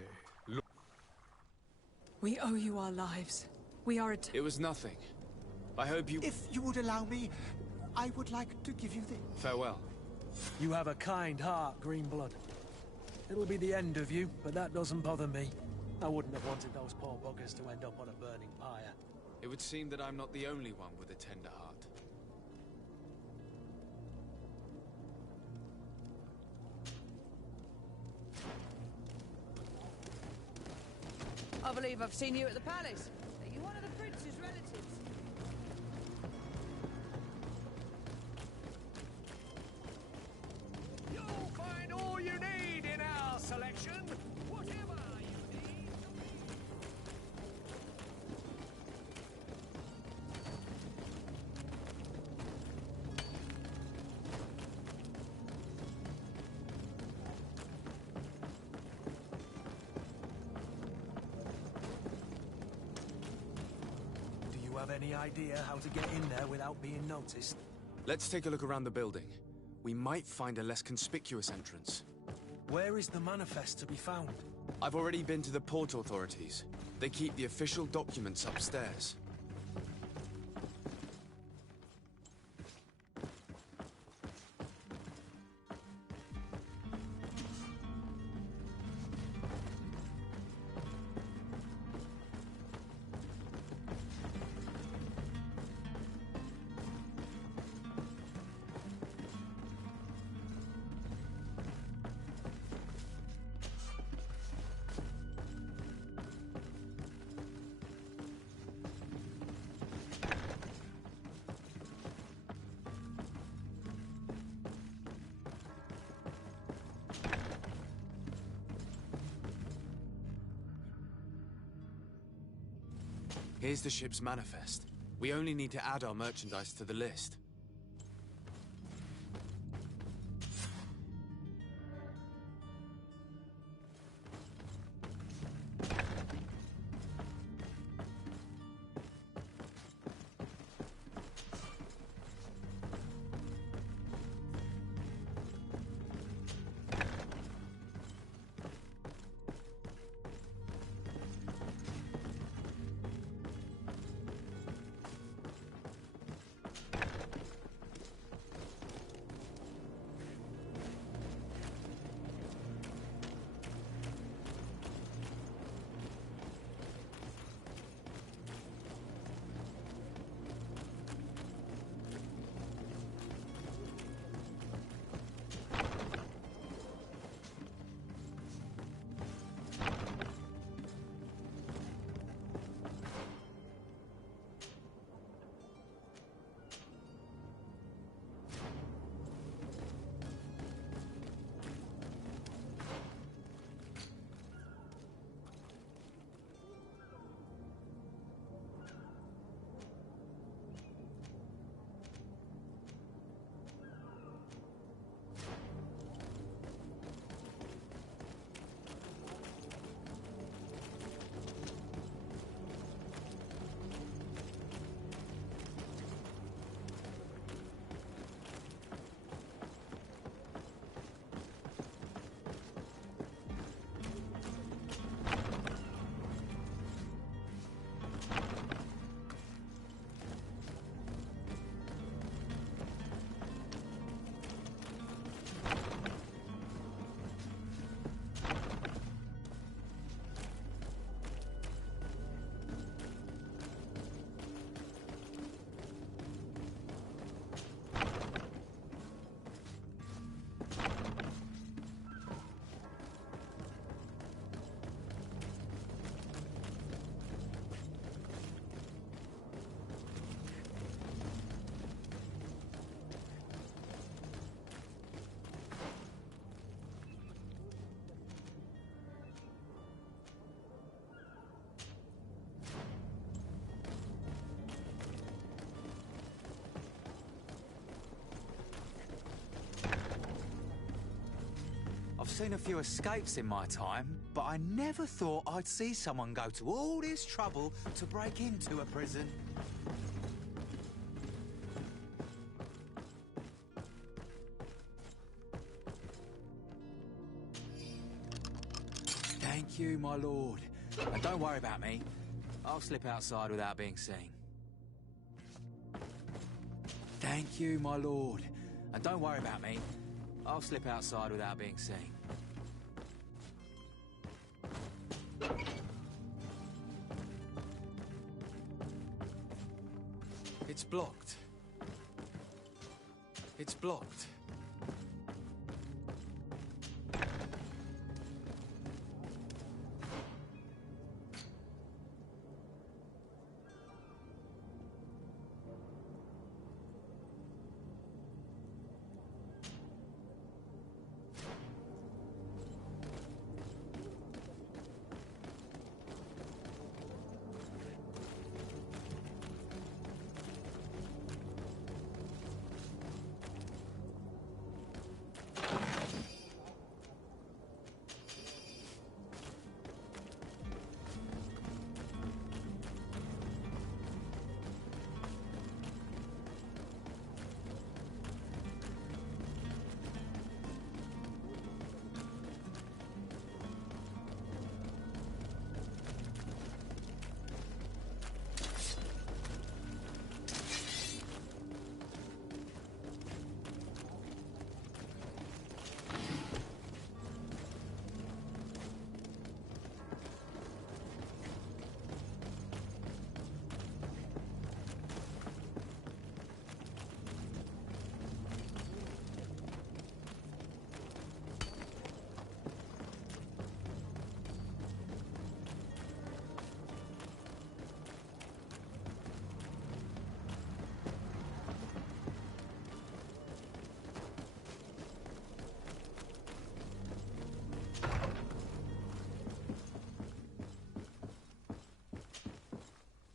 We owe you our lives. We are at... It was nothing. I hope you... If you would allow me, I would like to give you the... Farewell. You have a kind heart, Greenblood. It'll be the end of you, but that doesn't bother me. I wouldn't have wanted those poor buggers to end up on a burning pyre. It would seem that I'm not the only one with a tender heart. I believe I've seen you at the palace. Are you one of the prince's relatives? You'll find all you need in our selection. Whatever you need. Have any idea how to get in there without being noticed? Let's take a look around the building. We might find a less conspicuous entrance. Where is the manifest to be found? I've already been to the port authorities. They keep the official documents upstairs. Here's the ship's manifest. We only need to add our merchandise to the list. seen a few escapes in my time, but I never thought I'd see someone go to all this trouble to break into a prison. Thank you, my lord. And don't worry about me. I'll slip outside without being seen. Thank you, my lord. And don't worry about me. I'll slip outside without being seen. It's blocked. It's blocked.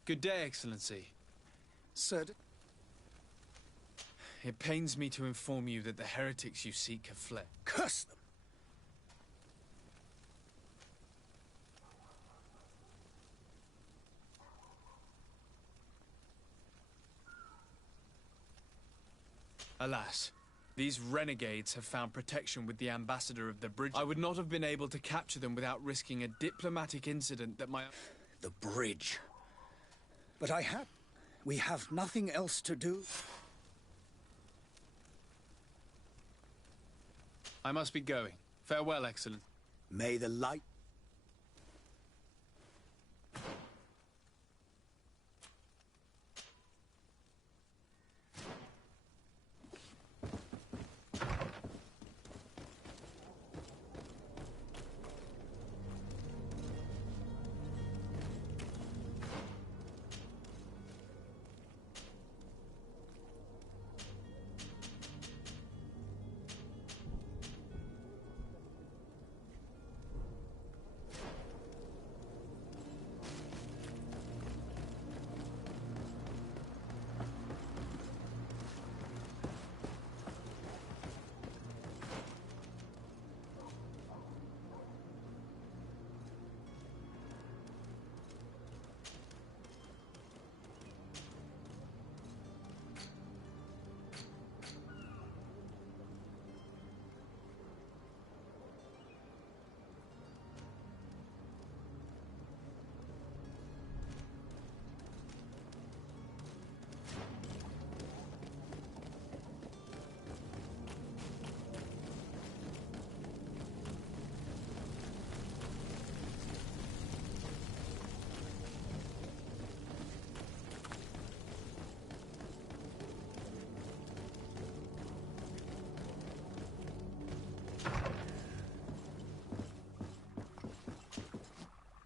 Good day, Excellency. Sir. It pains me to inform you that the heretics you seek have fled. Curse them! Alas, these renegades have found protection with the ambassador of the bridge. I would not have been able to capture them without risking a diplomatic incident that my... The bridge. But we have nothing else to do. I must be going. Farewell, Excellent. May the light...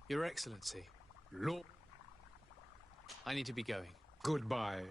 Your Excellency. Lord. I need to be going. Goodbye.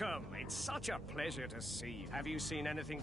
Welcome! It's such a pleasure to see you. Have you seen anything?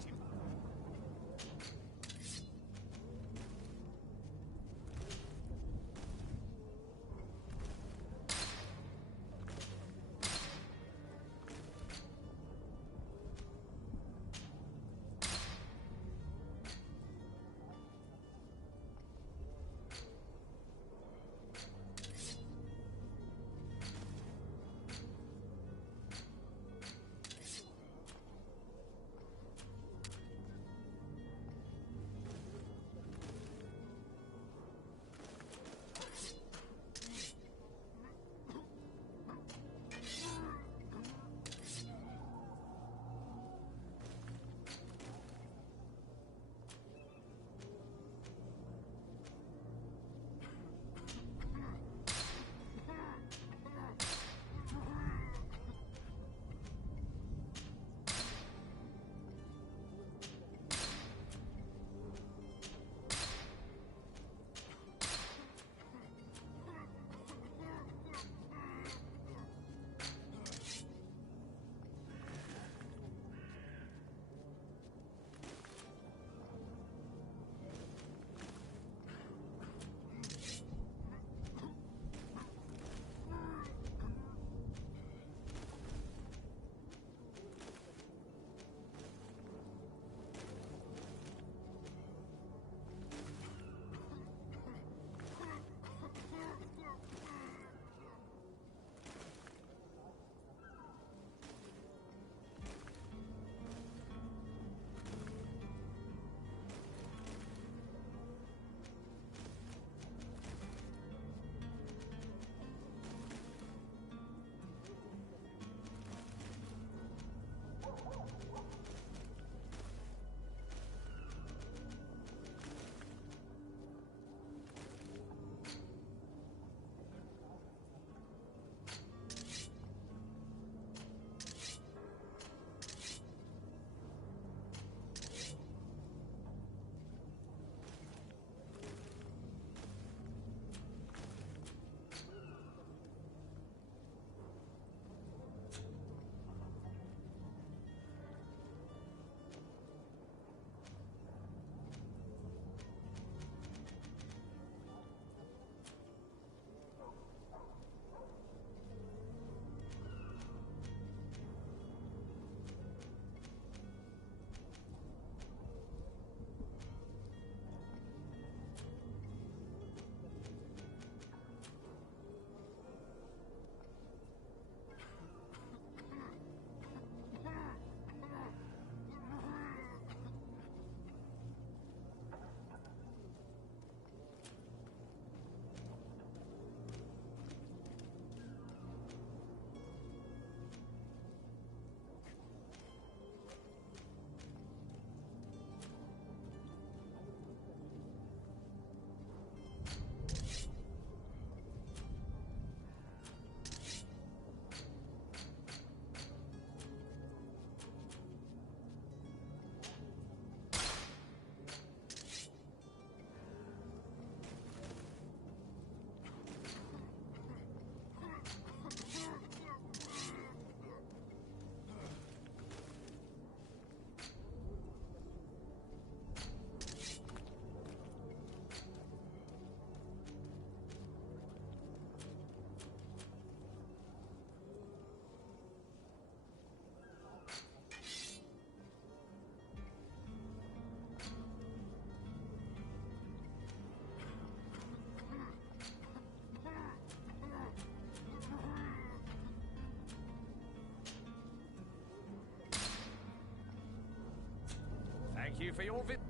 Thank you for your visit.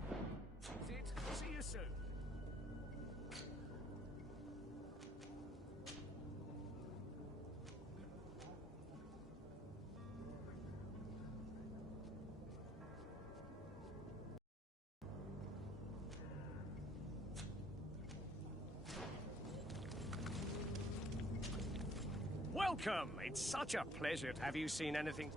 See you soon. Welcome! It's such a pleasure. Have you seen anything?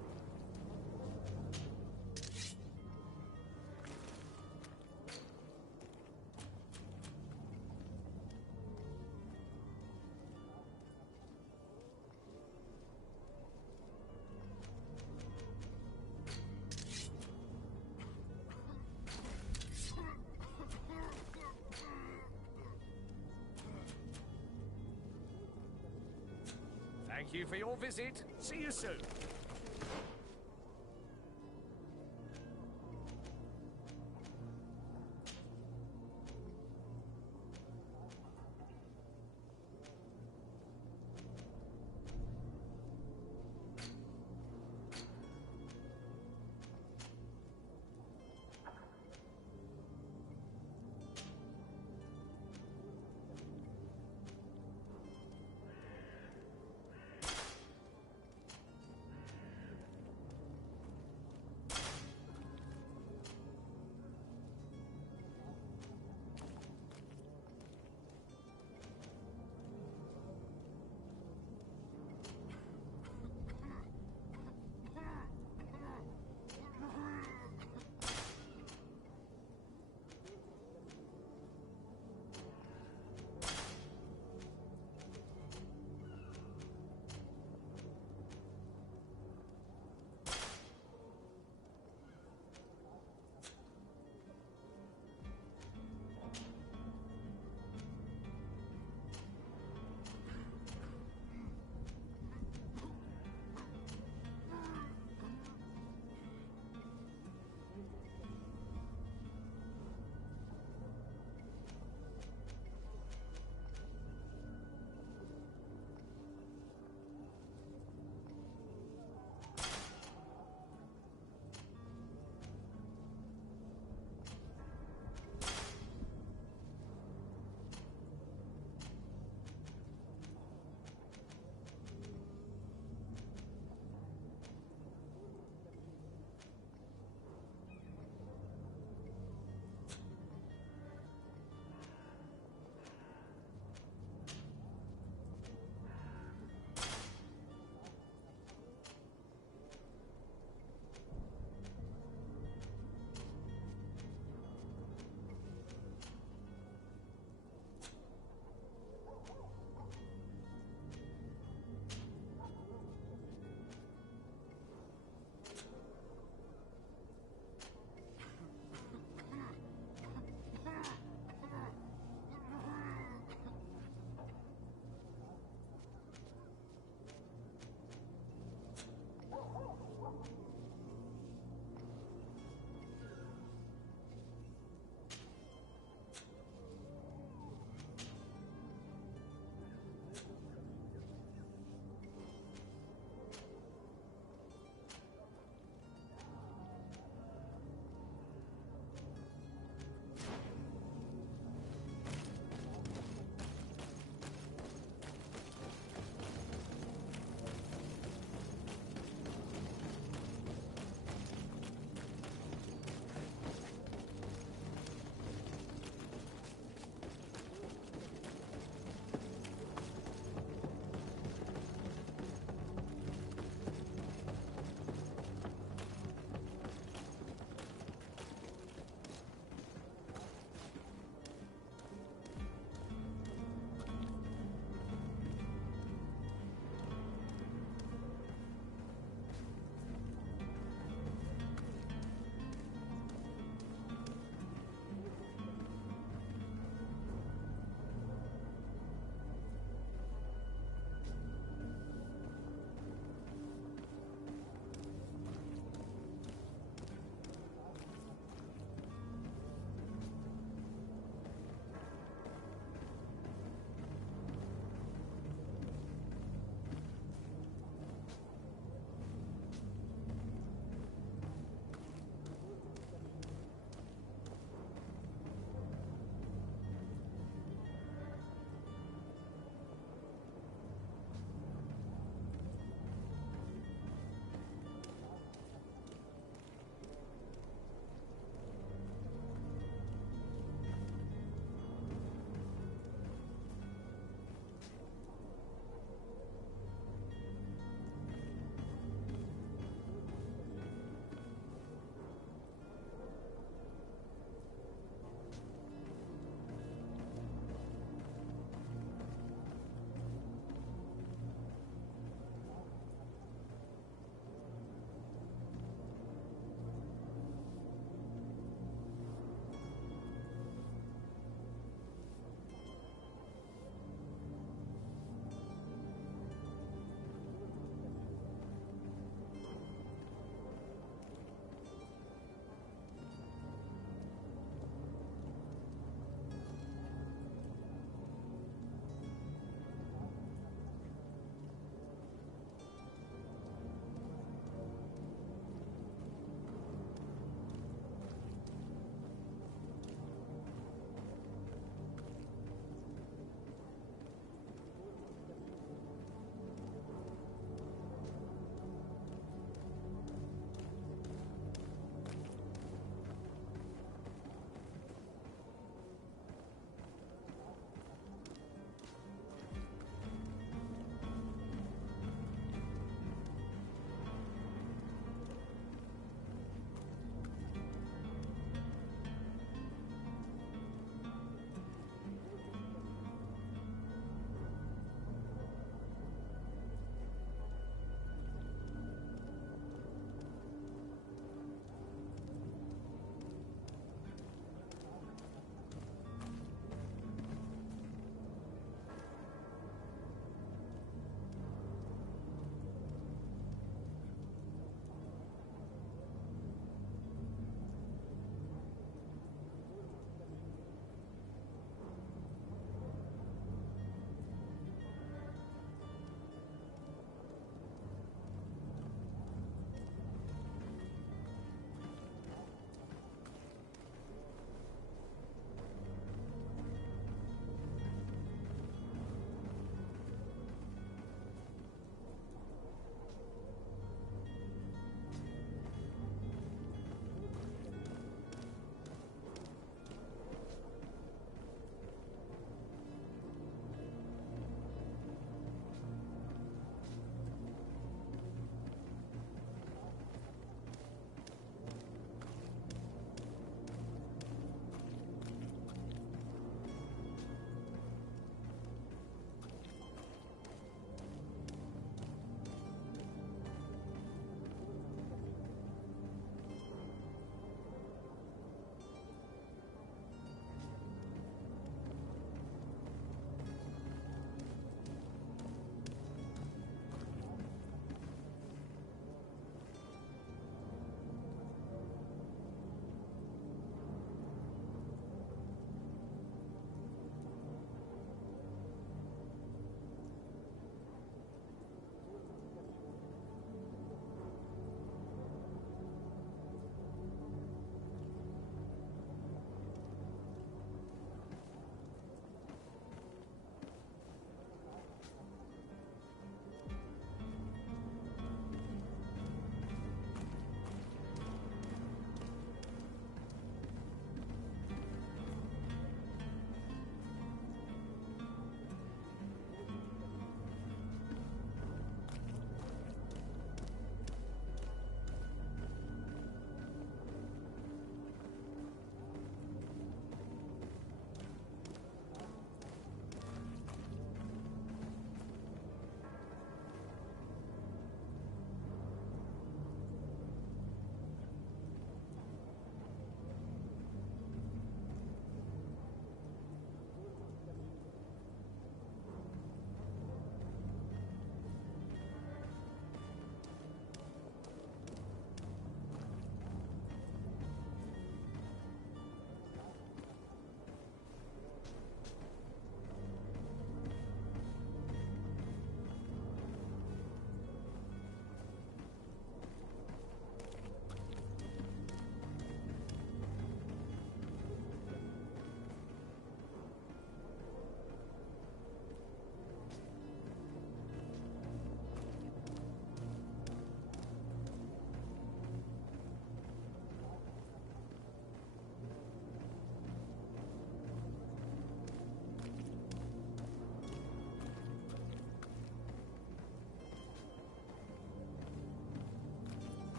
Thank you for your visit. See you soon.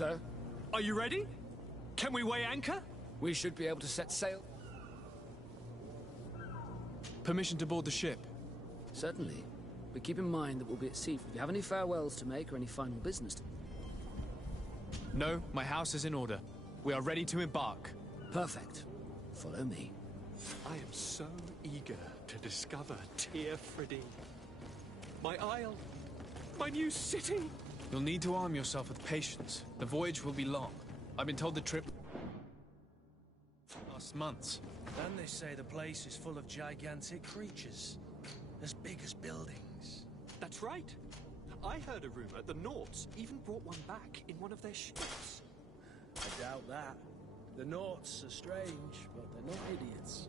Sir? Are you ready? Can we weigh anchor? We should be able to set sail. Permission to board the ship. Certainly. But keep in mind that we'll be at sea. If you have any farewells to make or any final business to... No, my house is in order. We are ready to embark. Perfect. Follow me. I am so eager to discover Tir Friddy. My isle. My new city. You'll need to arm yourself with patience. The voyage will be long. I've been told the trip... lasts months. And they say the place is full of gigantic creatures. As big as buildings. That's right. I heard a rumor the Nauts even brought one back in one of their ships. I doubt that. The Nauts are strange, but they're not idiots.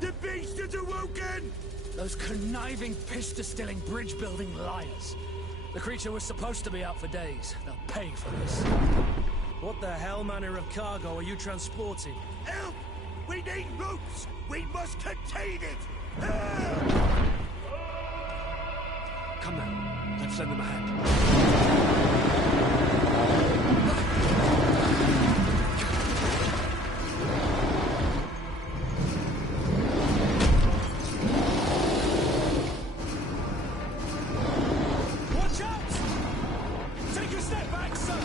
The beast is awoken! Those conniving, piss-distilling, bridge-building liars. The creature was supposed to be out for days. They'll pay for this. What the hell manner of cargo are you transporting? Help! We need routes! We must contain it! Come now, let's lend them a hand. Watch out! Take a step back, sir!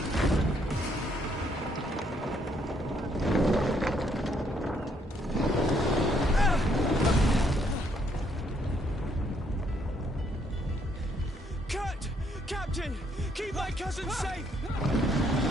Cut! Captain! Keep my cousin safe!